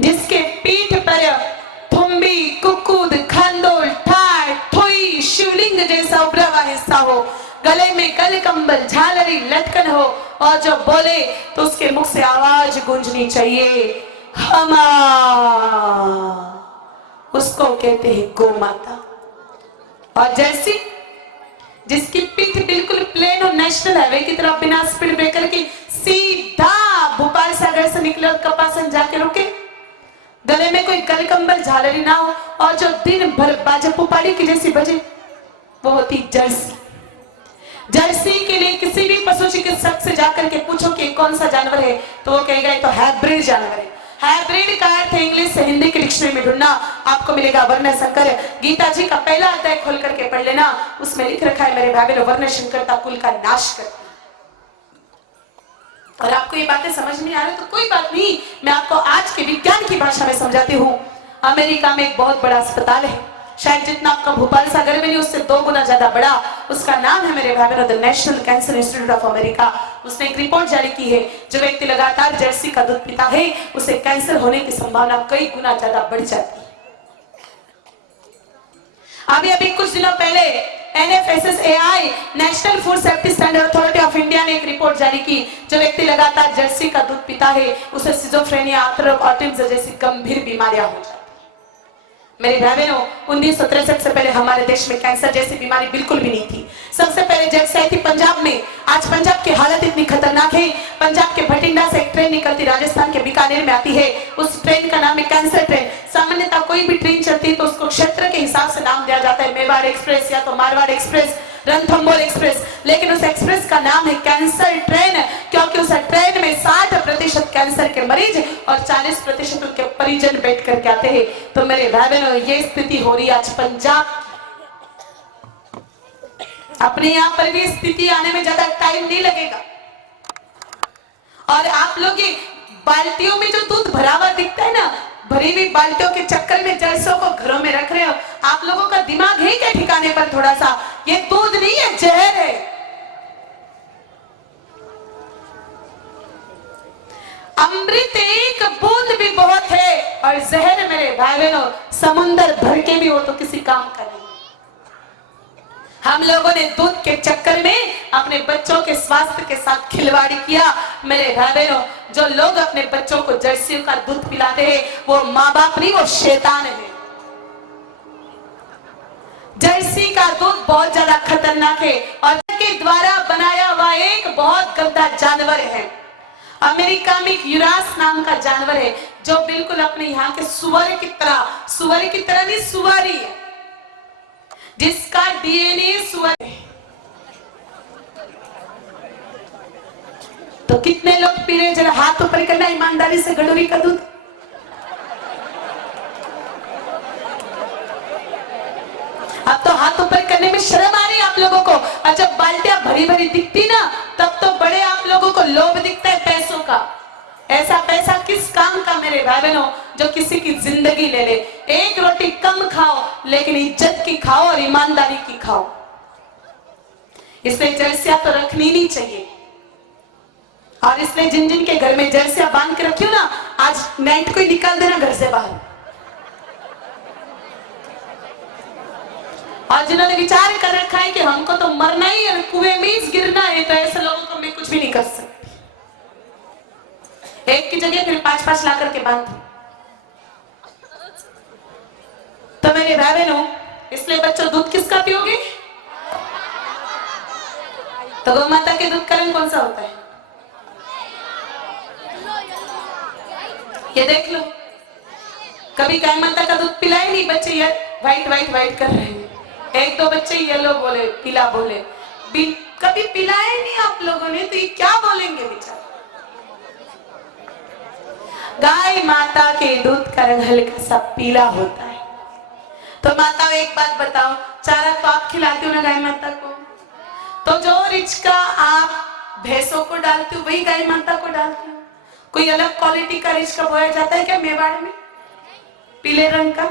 जिसके पीठ पर थुम्बी, कुकुद, खंडोल, ठाट, ठोई, शिवलिंग जैसा उभरा हुआ हिस्सा हो, गले में गल कंबल, झालरी लटकन हो, और जो बोले तो उसके मुख से आवाज गूंजनी चाहिए, हमा। उसको कहते हैं गौ माता। और जैसी जिसकी पीठ बिल्कुल प्लेन और नेशनल हाईवे की तरफ बिना स्पीड ब्रेकर की सीधा भोपाल सागर से निकले और कपासन जाके रुके, गले में कोई गल कंबल झालरी ना हो, और जो दिन भर बाजे पुपाड़ी की जैसी बजे, वो होती जर्सी। जर्सी के लिए किसी भी पशु चिकित्सक से जाकर के पूछो कि कौन सा जानवर है, तो वो कहेगा ये तो हाइब्रिड जानवर है। हाइब्रिड का अर्थ है इंग्लिश से हिंदी की डिक्शनरी में ढूंढना, आपको मिलेगा वर्ण शंकर। गीता जी का पहला अध्याय खोल करके पढ़ लेना, उसमें लिख रखा है मेरे भाई बहनों, वर्ण शंकरता कुल का नाश करता। और आपको ये बातें समझ नहीं आ रही तो कोई बात नहीं, मैं आपको आज के विज्ञान की भाषा में समझाती हूँ। अमेरिका में एक बहुत बड़ा अस्पताल है, शायद जितना आपका भोपाल सागर में नहीं उससे 2 गुना ज्यादा बड़ा। उसका नाम है मेरे भाई बहनों the national cancer institute of America. उसने एक रिपोर्ट जारी की है, जो व्यक्ति लगातार जर्सी का दूध पीता है उसे कैंसर होने की संभावना कई गुना ज्यादा बढ़ जाती है। अभी कुछ दिनों पहले NFSSAI national food safety standard authority of India ने एक रिपोर्ट जारी की, जो व्यक्ति लगातार जर्सी का दूध पीता है उसे सिजोफ्रेनिया, ऑटिज्म जैसी गंभीर बीमारियां हो जाती। मेरे भाई बहनों, 1963 से पहले हमारे देश में कैंसर जैसी बीमारी बिल्कुल भी नहीं थी। सबसे पहले जर्सी आई थी पंजाब में। आज पंजाब की हालत इतनी खतरनाक है, पंजाब के भटिंडा से एक ट्रेन निकलती राजस्थान के बीकानेर में आती है, उस ट्रेन का नाम है कैंसर ट्रेन। सामान्यतः कोई भी ट्रेन चलती है तो उसको क्षेत्र के हिसाब से नाम दिया जाता है, मेवाड़ एक्सप्रेस या तो मारवाड़ एक्सप्रेस, रणथंबोर एक्सप्रेस, लेकिन उस एक्सप्रेस का नाम है कैंसर ट्रेन, क्योंकि उस ट्रेन में 60% कैंसर के मरीज और 40% उनके परिजन बैठ करके आते हैं। तो मेरे भाई बहनों, ये स्थिति हो रही है आज पंजाब। अपने यहाँ पर भी स्थिति आने में ज्यादा टाइम नहीं लगेगा। और आप लोग ये बाल्टियों में जो दूध भरा हुआ दिखता है ना, भरी हुई बाल्टियों के चक्कर में जर्सों को घरों में रख रहे हो। आप लोगों का दिमाग है क्या ठिकाने पर थोड़ा सा? ये दूध नहीं है, जहर है। अमृत एक बूंद भी बहुत है, और जहर मेरे भाई बहनों समुंदर भर के भी हो तो किसी काम का नहीं। हम लोगों ने दूध के चक्कर में अपने बच्चों के स्वास्थ्य के साथ खिलवाड़ किया। मेरे भाई बहनों, जो लोग अपने बच्चों को जर्सी का दूध पिलाते हैं वो माँ बाप नहीं, वो शैतान है। जर्सी का दूध बहुत ज्यादा खतरनाक है और के द्वारा बनाया हुआ एक बहुत गंदा जानवर है। अमेरिका में यूरास नाम का जानवर है, जो बिल्कुल अपने यहाँ के सुअर की तरह नहीं, सुवारी है, जिसका DNA सुअर है। तो कितने लोग पी रहे? जरा हाथ ऊपर करना ईमानदारी से गडोरी का दूध। अब तो हाथ ऊपर करने में शर्म आ रही आप लोगों को, और जब बाल्टियां भरी भरी दिखती ना, तब तो बड़े आप लोगों को लोभ दिखता है पैसों का। ऐसा पैसा किस काम का मेरे भाई बहनों, जो किसी की जिंदगी ले ले। एक रोटी कम खाओ लेकिन इज्जत की खाओ और ईमानदारी की खाओ। इसलिए जर्सियां तो रखनी नहीं चाहिए। और इसलिए जिन जिन के घर में जर्सियां बांध के रखी हो ना, आज नाइट को ही निकाल देना घर से बाहर। और जिन्होंने विचार कर रखा है कि हमको तो मरना ही और कुएं में गिरना है, तो ऐसे लोगों को मैं कुछ भी नहीं कर सकती। एक की जगह फिर 5-5 ला करके बांध। तो मेरे भाई बहनों, इसलिए बच्चों दूध किसका पियोगे? तो गौ माता के दूध का रंग कौन सा होता है? ये देख लो, कभी गाय माता का दूध पिलाए नहीं बच्चे, यार व्हाइट व्हाइट व्हाइट कर रहे हैं। एक दो बच्चे येलो बोले, पीला बोले, कभी पिलाए नहीं आप लोगों ने, तो ये क्या बोलेंगे बेचारे। गाय माता के दूध का रंग हल्का सा पीला होता है। तो माता एक बात बताओ, चारा तो आप खिलाते हो ना गाय माता को, तो जो रिचका आप भैंसों को डालते हो वही गाय माता को डालते हो। कोई अलग क्वालिटी का रिचका बोया जाता है क्या मेवाड़ में, पीले रंग का?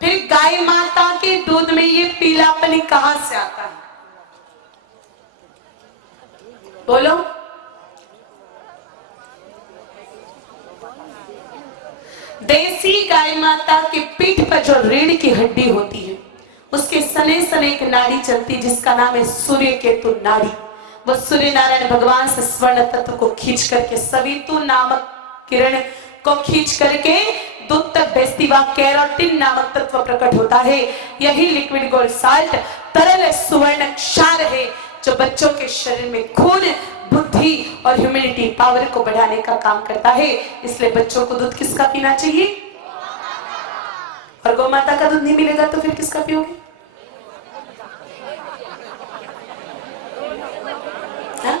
फिर गाय माता के दूध में ये पीलापन कहां से आता है, बोलो? देसी गाय माता की पीठ पर जो रीढ़ की हड्डी होती है, उसके सने सने एक नाड़ी चलती जिसका नाम है सूर्य केतु नाड़ी। वो सूर्य नारायण भगवान से स्वर्ण तत्व को खींच करके, सवितु नामक किरण को खींच करके दूध तक भेजती, वह कैरोटीन नामक तत्व प्रकट होता है। यही लिक्विड गोल्ड साल्ट तरल सुवर्ण क्षार है जो बच्चों के शरीर में खून, बुद्धि और ह्यूमिनिटी पावर को बढ़ाने का काम करता है। इसलिए बच्चों को दूध किसका पीना चाहिए? और गौ माता का दूध नहीं मिलेगा तो फिर किसका पियोगे? हाँ?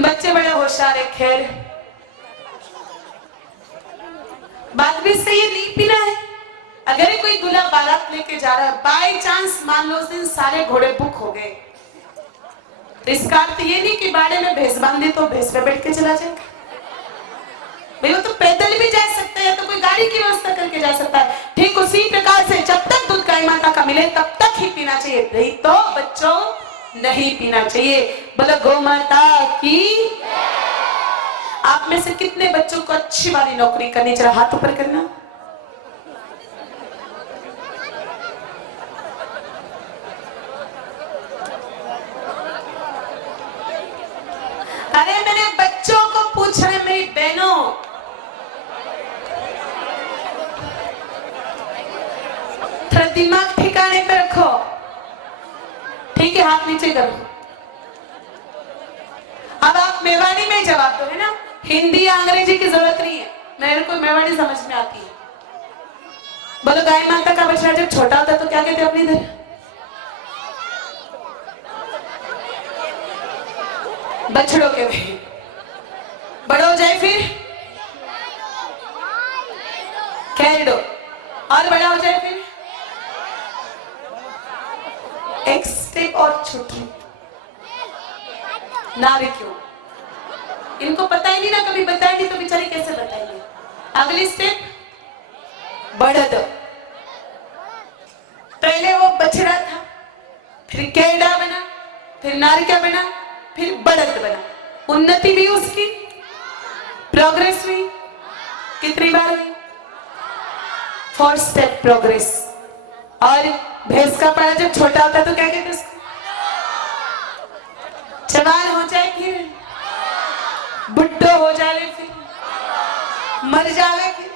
बच्चे बड़े होशियार है। खैर, बात भी सही है, नहीं पीना है। अगर कोई दूल्हा बारात लेके जा रहा है, बाय चांस मान लो उस दिन सारे घोड़े बुक हो गए, तो इसका अर्थ ये नहीं कि बाड़े में भैंस बांध दी तो भैंस पे बैठ के चला जाए भाई। वो तो पैदल भी जा सकता है, तो कोई गाड़ी की व्यवस्था करके जा सकता है। ठीक उसी प्रकार से जब तक दूध गाय माता का मिले तब तक ही पीना चाहिए, नहीं तो बच्चों नहीं पीना चाहिए। बोलो गौ माता की। आप में से कितने बच्चों को अच्छी वाली नौकरी करनी, जरा हाथ ऊपर करना। अरे मेरे बच्चों को पूछ रहे, मेरी बहनों, थोड़ा दिमाग ठिकाने पे रखो, ठीक है? हाथ नीचे करो। अब आप मेवाड़ी में जवाब दो, है ना? हिंदी या अंग्रेजी की जरूरत नहीं है, मेरे को मेवाड़ी समझ में आती है। बोलो गाय माता का बछड़ा जब छोटा होता है तो क्या कहते हैं अपनी इधर? बछड़ों के भाई। बड़ा हो जाए फिर कैरिडो, और बड़ा हो जाए फिर एक स्टेप और छोटी नारी। क्यों? इनको पता ही नहीं ना, कभी बताएंगे तो बेचारे कैसे बताएंगे? अगली स्टेप बढ़त। पहले वो बछड़ा था, फिर कैडा बना, फिर नारिका बना, फिर बढ़त बना। उन्नति भी उसकी, प्रोग्रेस हुई। कितनी बार हुई? 4 स्टेप प्रोग्रेस। और भैंस का पारा जब छोटा होता है तो क्या कहते उसको? जवान हो जाए फिर, बुड्ढो हो जाए फिर, मर जावे फिर,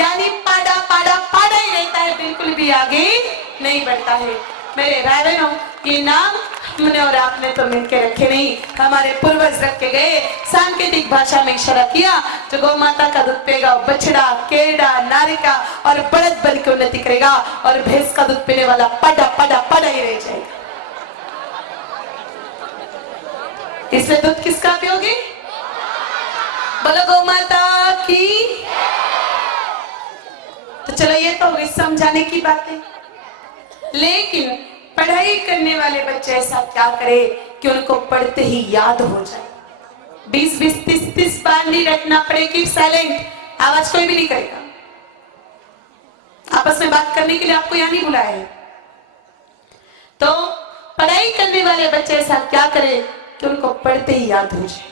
यानी पाड़ा पाड़ा पाड़ा ही रहता है, बिल्कुल भी आगे नहीं बढ़ता है। मेरे भाई बहनों, ये नाम हमने और आपने तो मिलकर रखे नहीं, हमारे पूर्वज रख के गए। सांकेतिक भाषा में इशारा किया, जो गौ माता का दूध पिएगा वो बछड़ा, केड़ा, नारिका और बढ़त बन के उन्नति करेगा, और भैंस का दूध पीने वाला पड़ा पड़ा पड़ा ही रह जाएगा। इसलिए दूध किसका पियोगे? बोलो गौ माता की। तो चलो, ये तो होगी समझाने की बातें, लेकिन पढ़ाई करने वाले बच्चे ऐसा क्या करें कि उनको पढ़ते ही याद हो जाए। 20-20, 30-30 बार नहीं रटना पड़े। कीप साइलेंट, आवाज कोई भी नहीं करेगा। आपस में बात करने के लिए आपको यहां नहीं बुलाया है। तो पढ़ाई करने वाले बच्चे ऐसा क्या करें कि उनको पढ़ते ही याद हो जाए।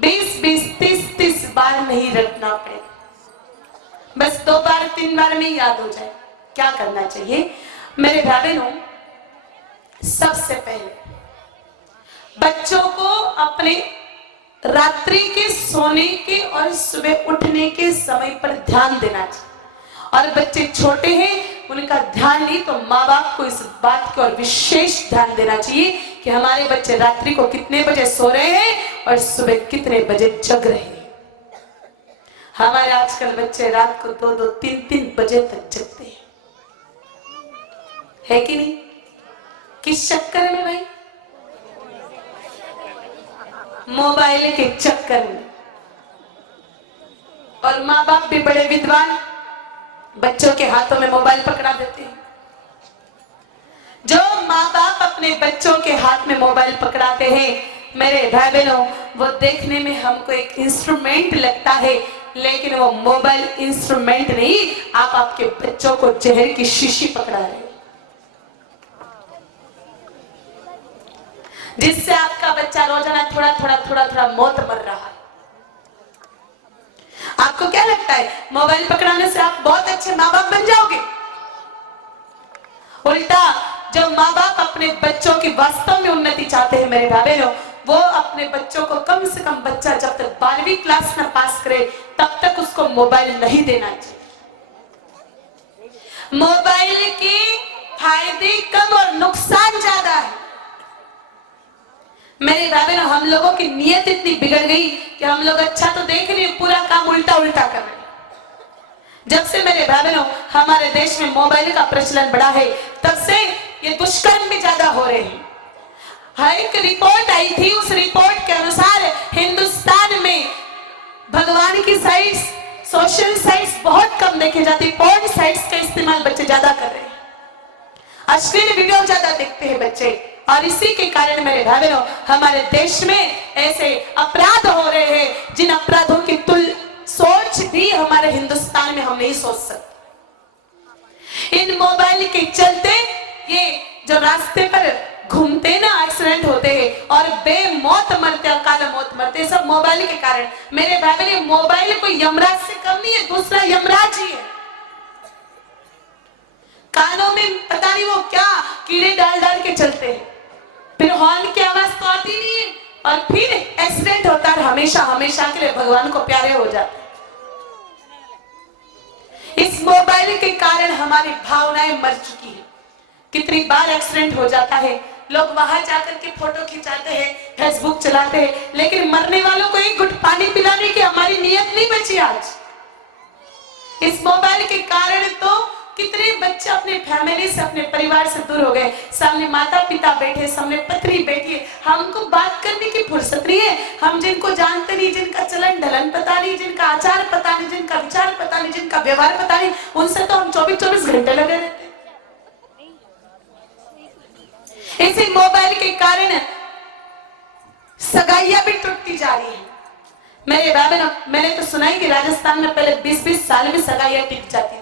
20-20, 30-30 बार नहीं रटना पड़े, बस 2 बार 3 बार में याद हो जाए। क्या करना चाहिए मेरे भाई बहनों? सबसे पहले बच्चों को अपने रात्रि के सोने के और सुबह उठने के समय पर ध्यान देना चाहिए। और बच्चे छोटे हैं, उनका ध्यान नहीं तो माँ बाप को इस बात की और विशेष ध्यान देना चाहिए कि हमारे बच्चे रात्रि को कितने बजे सो रहे हैं और सुबह कितने बजे जग रहे हैं। हमारे आजकल बच्चे रात को 2-2, 3-3 बजे तक जगते हैं, है कि नहीं? किस चक्कर में भाई? मोबाइल के चक्कर में। और माँ बाप भी बड़े विद्वान, बच्चों के हाथों में मोबाइल पकड़ा देते हैं। जो माँ बाप अपने बच्चों के हाथ में मोबाइल पकड़ाते हैं, मेरे भाई बहनों, वो देखने में हमको एक इंस्ट्रूमेंट लगता है, लेकिन वो मोबाइल इंस्ट्रूमेंट नहीं, आप आपके बच्चों को जहर की शीशी पकड़ा रहे हो, जिससे आपका बच्चा रोजाना थोड़ा मौत मर रहा है। आपको क्या लगता है मोबाइल पकड़ाने से आप बहुत अच्छे माँ बाप बन जाओगे? उल्टा, जो माँ बाप अपने बच्चों की वास्तव में उन्नति चाहते हैं मेरे भाई बहनों, वो अपने बच्चों को कम से कम, बच्चा जब तक 12वीं क्लास न पास करे तब तक उसको मोबाइल नहीं देना चाहिए। मोबाइल के फायदे कम और नुकसान ज्यादा है। मेरे भाई बहनों, हम लोगों की नीयत इतनी बिगड़ गई कि हम लोग अच्छा तो देख रहे हैं, पूरा काम उल्टा उल्टा कर रहे हैं। जब से मेरे भाई बहनों हमारे देश में मोबाइल का प्रचलन बढ़ा है, तब से ये दुष्कर्म भी ज्यादा हो रहे हैं। हर एक रिपोर्ट आई थी, उस रिपोर्ट के अनुसार हिंदुस्तान में भगवान की साइट्स, सोशल साइट्स बहुत कम देखी जाती, पोर्न साइट्स का इस्तेमाल बच्चे ज्यादा कर रहे हैं, अश्लील वीडियो ज्यादा देखते हैं बच्चे। और इसी के कारण मेरे भाई बहनों हमारे देश में ऐसे अपराध हो रहे हैं जिन अपराधों की सोच भी हमारे हिंदुस्तान में हम नहीं सोच सकते। इन मोबाइल के चलते ये जो रास्ते पर घूमते ना, एक्सीडेंट होते हैं और बेमौत मरते, अकाल मौत मरते, सब मोबाइल के कारण। मेरे भाई बहन, मोबाइल कोई यमराज से कम नहीं है, दूसरा यमराज ही है। कानों में पता नहीं वो क्या कीड़े डाल डाल के चलते हैं, फिर हॉर्न की आवाज तो आती नहीं है, और फिर एक्सीडेंट होता है, हमेशा हमेशा के लिए भगवान को प्यारे हो जाते हैं। इस मोबाइल के कारण हमारी भावनाएं मर चुकी है। कितनी बार एक्सीडेंट हो जाता है, लोग वहां जाकर के फोटो खिंचाते हैं, फेसबुक चलाते हैं, लेकिन मरने वालों को एक घुट पानी पिलाने की हमारी नीयत नहीं बची आज। इस मोबाइल के कारण तो कितने बच्चे अपने फैमिली से, अपने परिवार से दूर हो गए। सामने माता पिता बैठे, सामने पत्नी बैठी है, हमको बात करने की फुर्सत नहीं है। हम जिनको जानते नहीं, जिनका चलन ढलन पता नहीं, जिनका आचार पता नहीं, जिनका विचार पता नहीं, जिनका व्यवहार पता नहीं, उनसे तो हम 24-24 घंटे लगे रहते। इसी मोबाइल के कारण सगाइयां भी टूटती जा रही है। मेरे भाई बहनों, मैंने तो सुना है कि राजस्थान में पहले 20-20 साल में सगाइयां टिक जाती थी।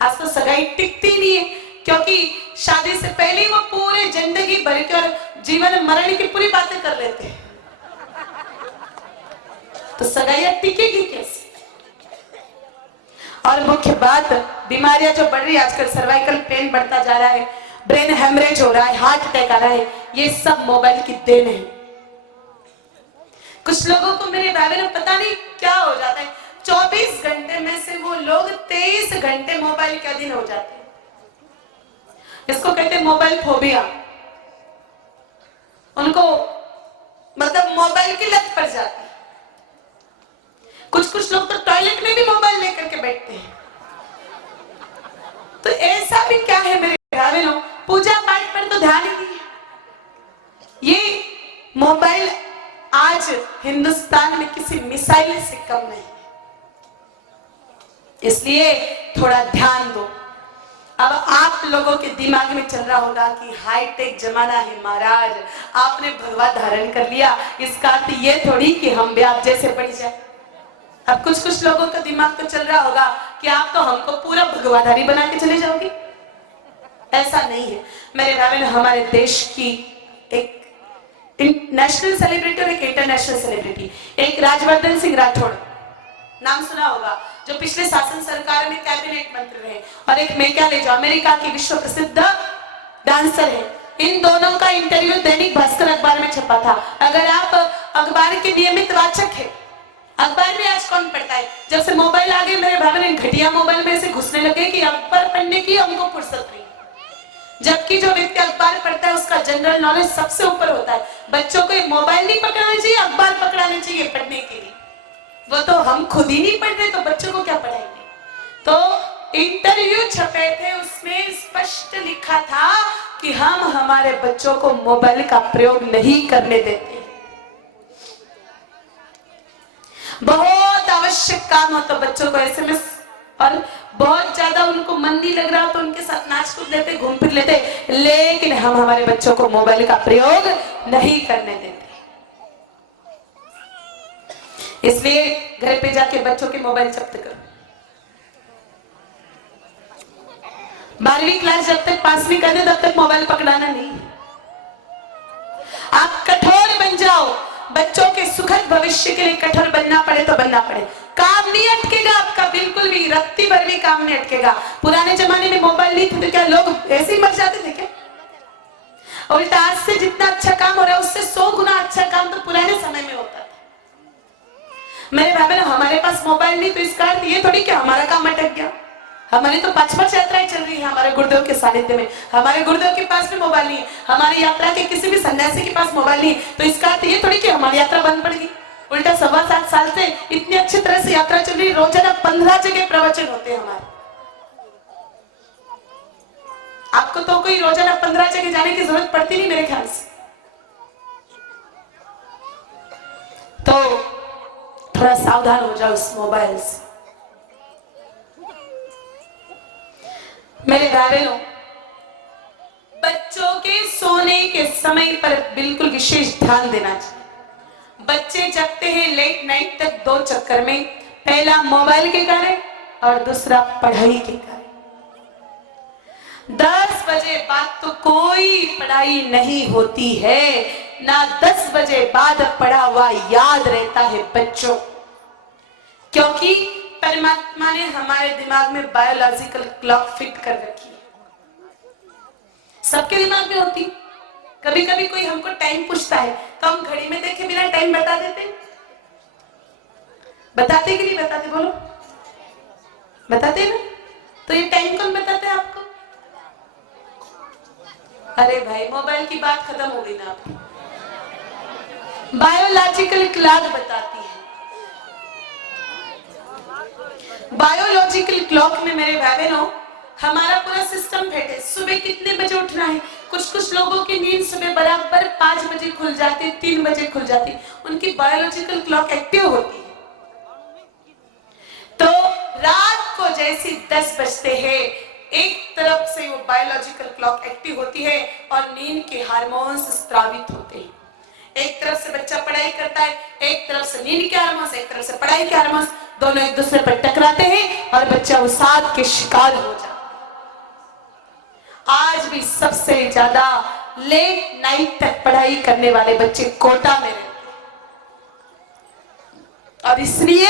आज तो सगाई टिकती नहीं है, क्योंकि शादी से पहले वो पूरे जिंदगी भर के और जीवन मरण की पूरी बातें कर लेते हैं, तो सगाइयां टिकेगी कैसे? और मुख्य बात, बीमारियां जो बढ़ रही है आजकल, सर्वाइकल पेन बढ़ता जा रहा है, ब्रेन हेमरेज हो रहा है, हार्ट अटैक आ रहा है, ये सब मोबाइल की देन है। कुछ लोगों को मेरे भाई बहनों पता नहीं क्या हो जाता है, 24 घंटे में से वो लोग 23 घंटे मोबाइल के अधीन हो जाते हैं। इसको कहते हैं मोबाइल फोबिया। उनको मतलब मोबाइल की लत पड़ जाती है। कुछ लोग तो टॉयलेट में भी मोबाइल लेकर के बैठते हैं। तो ऐसा भी क्या है मेरे भाई बहनों, पूजा पाठ पर तो ध्यान ही नहीं है। ये मोबाइल आज हिंदुस्तान में किसी मिसाइल से कम नहीं, इसलिए थोड़ा ध्यान दो। अब आप लोगों के दिमाग में चल रहा होगा कि हाईटेक जमाना है महाराज, आपने भगवा धारण कर लिया, इसका अर्थ ये थोड़ी कि हम भी आप जैसे बन जाए। अब कुछ लोगों का दिमाग तो चल रहा होगा कि आप तो हमको पूरा भगवाधारी बना के चले जाओगे। ऐसा नहीं है मेरे भाई बहन। हमारे देश की एक नेशनल सेलिब्रिटी और एक इंटरनेशनल सेलिब्रिटी, एक राजवर्धन सिंह राठौड़, नाम सुना होगा, जो पिछले शासन सरकार में कैबिनेट मंत्री रहे, और एक मेघालय जो अमेरिका की विश्व प्रसिद्ध डांसर है। इन दोनों का इंटरव्यू दैनिक भास्कर अखबार में छपा था। अगर आप अखबार के नियमित वाचक है, अखबार में आज कौन पढ़ता है? जब से मोबाइल आ गए मेरे भाई बहन, घटिया मोबाइल में से घुसने लगे कि अखबार पढ़ने की हमको फुर्सत नहीं। जबकि जो व्यक्ति अखबार पढ़ता है उसका जनरल नॉलेज सबसे ऊपर होता है। बच्चों को मोबाइल नहीं पकड़ाना चाहिए, अखबार पकड़ाना चाहिए पढ़ने के लिए। वो तो हम खुद ही नहीं पढ़ रहे तो बच्चों को क्या पढ़ाएंगे। तो इंटरव्यू छपे थे, उसमें स्पष्ट लिखा था कि हम हमारे बच्चों को मोबाइल का प्रयोग नहीं करने देते। बहुत आवश्यक काम हो तो बच्चों को एसएमएस, और बहुत ज्यादा उनको मन नहीं लग रहा तो उनके साथ नाच कूद लेते, घूम फिर लेते, लेकिन हम हमारे बच्चों को मोबाइल का प्रयोग नहीं करने देते। इसलिए घर पे जाके बच्चों के मोबाइल जब्त करो। 12वीं क्लास जब तक पास नहीं कर दे तब तक मोबाइल पकड़ाना नहीं। आप कठोर बन जाओ, बच्चों के सुखद भविष्य के लिए कठोर बनना पड़े तो बनना पड़े। काम नहीं अटकेगा आपका, बिल्कुल भी रत्ती भर भी काम नहीं अटकेगा। पुराने जमाने में मोबाइल नहीं थे तो क्या लोग ऐसे ही मर जाते थे क्या? उल्टा आज से जितना अच्छा काम हो रहा है उससे 100 गुना अच्छा काम तो पुराने समय में होता था। मेरे भाई बहन, हमारे पास मोबाइल नहीं तो इसका अर्थ ये थोड़ी कि हमारा काम अटक गया। हमारी तो 5 यात्राएं चल रही है हमारे गुरुदेव के सानिध्य में। हमारे गुरुदेव के पास भी मोबाइल नहीं है, हमारी यात्रा के किसी भी सन्यासी के पास मोबाइल नहीं है, तो इसका अर्थ ये थोड़ी कि हमारी यात्रा बंद पड़ गई। उल्टा 7.25 साल से इतनी अच्छी तरह से यात्रा चल रही है, रोजाना 15 जगह प्रवचन होते हैं हमारे। आपको तो कोई रोजाना 15 जगह जाने की जरूरत पड़ती नहीं मेरे ख्याल से। तो थोड़ा सावधान हो जाओ इस मोबाइल से। मेरे भाई बहनों, बच्चों के सोने के समय पर बिल्कुल विशेष ध्यान देना चाहिए। बच्चे जगते हैं लेट नाइट तक 2 चक्कर में, पहला मोबाइल के कारण और दूसरा पढ़ाई के कारण। 10 बजे बाद तो कोई पढ़ाई नहीं होती है, ना 10 बजे बाद पढ़ा हुआ याद रहता है बच्चों, क्योंकि परमात्मा ने हमारे दिमाग में बायोलॉजिकल क्लॉक फिट कर रखी है। सबके दिमाग में होती। कभी कभी कोई हमको टाइम पूछता है तो हम घड़ी में देखे बिना टाइम बता देते। बताते कि नहीं बताते? बोलो, बताते ना? तो ये टाइम कौन बताते है आपको? अरे भाई, मोबाइल की बात खत्म हो गई ना आपकी। बायोलॉजिकल क्लॉक बताती है। बायोलॉजिकल क्लॉक में मेरे भाई बहनों हमारा पूरा सिस्टम फिट है। सुबह कितने बजे उठना है? कुछ लोगों की नींद सुबह बराबर 5 बजे खुल जाती, 3 बजे खुल जाती, उनकी बायोलॉजिकल क्लॉक एक्टिव होती है। तो रात को जैसे 10 बजते हैं, एक तरफ से वो बायोलॉजिकल क्लॉक एक्टिव होती है और नींद के हार्मोन्स स्रावित होते हैं। एक तरफ से बच्चा पढ़ाई करता है, एक तरफ से नींद के हार्मोन्स, एक तरफ से पढ़ाई के हार्मोन्स, दोनों एक दूसरे पर टकराते हैं और बच्चा अवसाद के शिकार हो जाता है। आज भी सबसे ज्यादा लेट नाइट तक पढ़ाई करने वाले बच्चे कोटा में रहते हैं, और इसलिए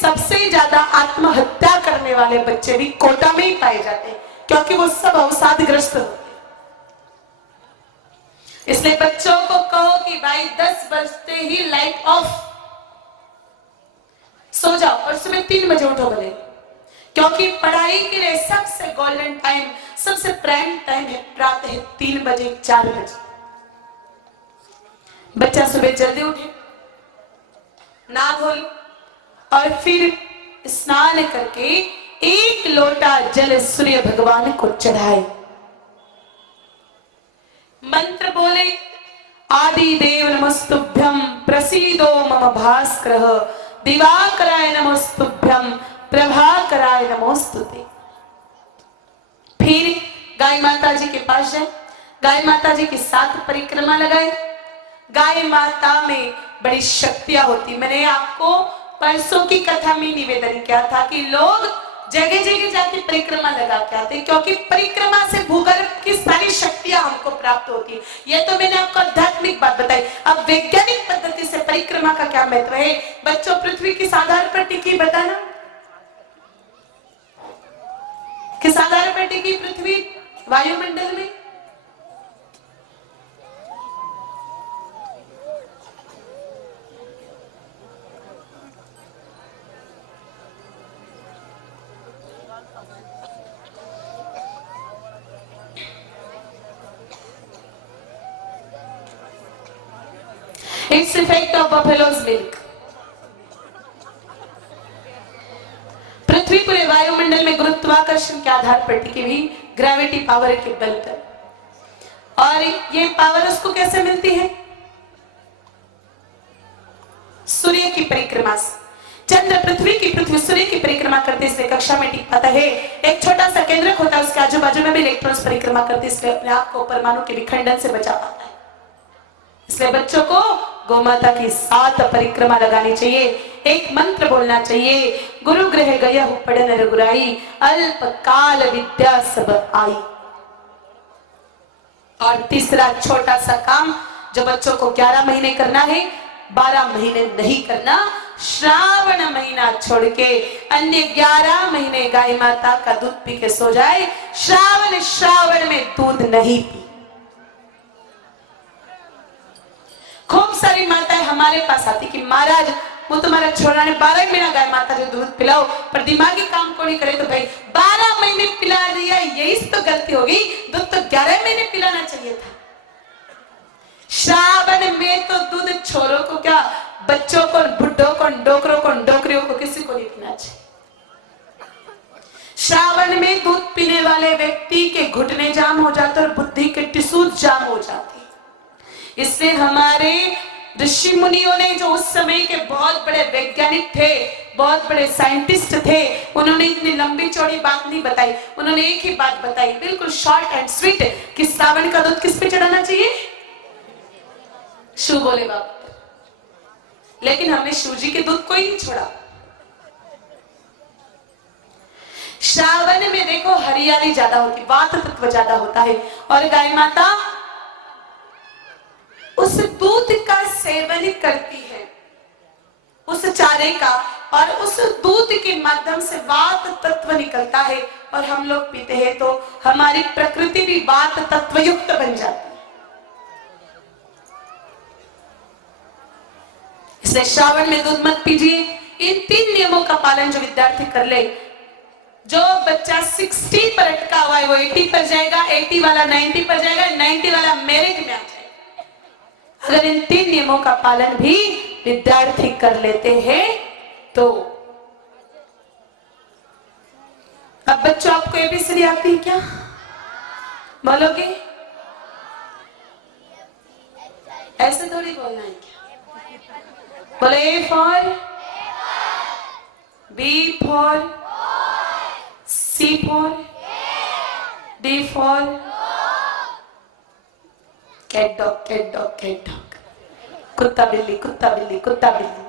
सबसे ज्यादा आत्महत्या करने वाले बच्चे भी कोटा में ही पाए जाते हैं, क्योंकि वो सब अवसादग्रस्त होते हैं। इसलिए बच्चों को कहो कि भाई 10 बजते ही लाइट ऑफ, सो जाओ और सुबह 3 बजे उठो भले, क्योंकि पढ़ाई के लिए सबसे गोल्डन टाइम, सबसे प्राइम टाइम है प्रातः 3 बजे 4 बजे। बच्चा सुबह जल्दी उठे, ना धोए और फिर स्नान करके 1 लोटा जल सूर्य भगवान को चढ़ाए, मंत्र बोले, आदि देव नमस्तुभ्यं प्रसीदो मम भास्करः, दिवाकराय नमस्तुभ्यं प्रभाकराय नमोस्तुते। फिर गाय माता जी के पास जाए, गाय माता जी के साथ परिक्रमा लगाए। गाय माता में बड़ी शक्तियां होती। मैंने आपको परसों की कथा में निवेदन किया था कि लोग जगह जगह जाके परिक्रमा लगा के आते, क्योंकि परिक्रमा से भूगर्भ की सारी शक्तियां हमको प्राप्त होती है। ये तो मैंने आपको आध्यात्मिक बात बताई। अब वैज्ञानिक पद्धति से परिक्रमा का क्या महत्व है? बच्चों, पृथ्वी किस आधार पर टिकी बताना? किस आधार पर टिकी पृथ्वी वायुमंडल में? It's effect of buffalo's milk. पृथ्वी पूरे वायुमंडल में गुरुत्वाकर्षण के आधार पर टिकी हुई, ग्रेविटी पावर के बल पर। और ये पावर उसको कैसे मिलती है? सूर्य की परिक्रमा से। चंद्र पृथ्वी की, पृथ्वी सूर्य की परिक्रमा करते इसलिए कक्षा में टिक पाता है। एक छोटा सा केंद्रक होता है, उसके आजू बाजू में भी इलेक्ट्रॉन्स परिक्रमा करते इसलिए अपने आप को परमाणु के विखंडन से बचा पाता है। इसलिए बच्चों को गोमाता की 7 परिक्रमा लगानी चाहिए। एक मंत्र बोलना चाहिए, गुरु गृह गया हूं पढ़न रघुराई, अल्प काल विद्या सब आई। और तीसरा छोटा सा काम जो बच्चों को 11 महीने करना है, 12 महीने नहीं करना। श्रावण महीना छोड़ के अन्य 11 महीने गाय माता का दूध पी के सो जाए। श्रावण में दूध नहीं पी। खूब सारी माताएं हमारे पास आती कि महाराज वो तुम्हारा छोरा ने 12 महीना गाय माता जो दूध पिलाओ, पर दिमागी काम को नहीं करे तो भाई 12 महीने पिला दिया, यही तो गलती होगी। दूध तो 11 महीने पिलाना चाहिए था। श्रावण में तो दूध छोरों को क्या, बच्चों को, बुढ़ों को, डोकरों को, डोकरियों को, किसी को नहीं पीना चाहिए। श्रावण में दूध पीने वाले व्यक्ति के घुटने जाम हो जाते और बुद्धि के टिश्यूज जाम हो जाती। इसलिए हमारे ऋषि मुनियों ने, जो उस समय के बहुत बड़े वैज्ञानिक थे, बहुत बड़े साइंटिस्ट थे, उन्होंने इतनी लंबी चौड़ी बात नहीं बताई। उन्होंने एक ही बात बताई, बिल्कुल शॉर्ट एंड स्वीट, कि श्रावण का दूध किस पे चढ़ाना चाहिए? शिव बोले बाबा। लेकिन हमने शिव जी के दूध को ही नहीं छोड़ा। श्रावण में देखो हरियाली ज्यादा होती, वात तत्व ज्यादा होता है, और गाय माता उस दूध का सेवन करती है, उस चारे का, और उस दूध के माध्यम से वात तत्व निकलता है और हम लोग पीते हैं तो हमारी प्रकृति भी वात तत्व युक्त बन जाती है। इसलिए श्रावण में दूध मत पीजिए। इन 3 नियमों का पालन जो विद्यार्थी कर ले, जो बच्चा 60 पर अटका हुआ है वो 80 पर जाएगा, 80 वाला 90 पर जाएगा, 90 वाला मेरिट में आ जाएगा। अगर इन 3 नियमों का पालन भी विद्यार्थी कर लेते हैं तो। अब बच्चों, आपको एबीसीडी आती है क्या? बोलोगे? ऐसे थोड़ी बोलना है क्या? बोले A for B for C for D for cat dog, cat dog, cat dog, कुत्ता बिल्ली, कुत्ता बिल्ली, कुत्ता बिल्ली।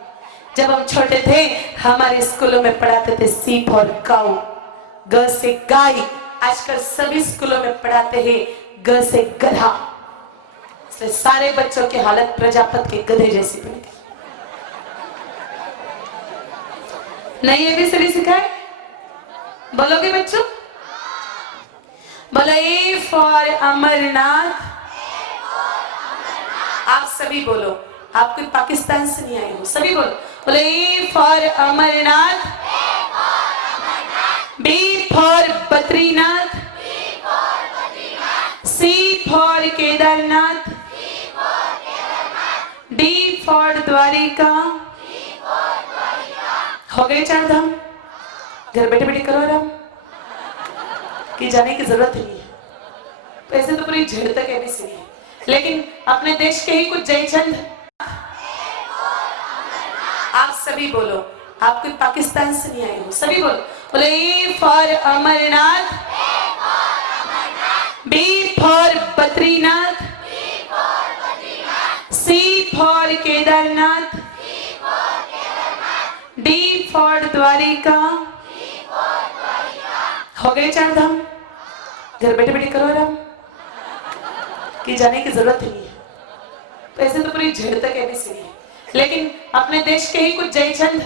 जब हम छोटे थे हमारे स्कूलों में पढ़ाते थे C for काऊ, ग से गाय। आजकल सभी स्कूलों में पढ़ाते हैं ग से गधा। इसलिए सारे बच्चों की हालत प्रजापति के गधे जैसी बन गई। नहीं एबीसीडी सिखाए? बोलोगे बच्चों? बोलो A for अमरनाथ। आप सभी बोलो, आप कोई पाकिस्तान से नहीं आए हो, सभी बोलो। बोलो A for Amarnath, B for Badrinath, C for Kedarnath, D for Dwarika. हो गए 4 धाम? घर बैठे बैठे करो आराम, कि जाने की जरूरत नहीं है। पैसे तो पूरी झड़ तक एबीसीडी है, लेकिन अपने देश के ही कुछ जयचंद। आप सभी बोलो, आप कोई पाकिस्तान से नहीं आए हो, सभी बोलो। बोले A for Amarnath, B for Badrinath, C for Kedarnath, D for Dwarika. हो गए 4 धाम? घर बैठे बैठे करो आराम, कि जाने की जरूरत नहीं है। पैसे तो पूरी झड़ तक एबीसीडी है, लेकिन अपने देश के ही कुछ जयचंद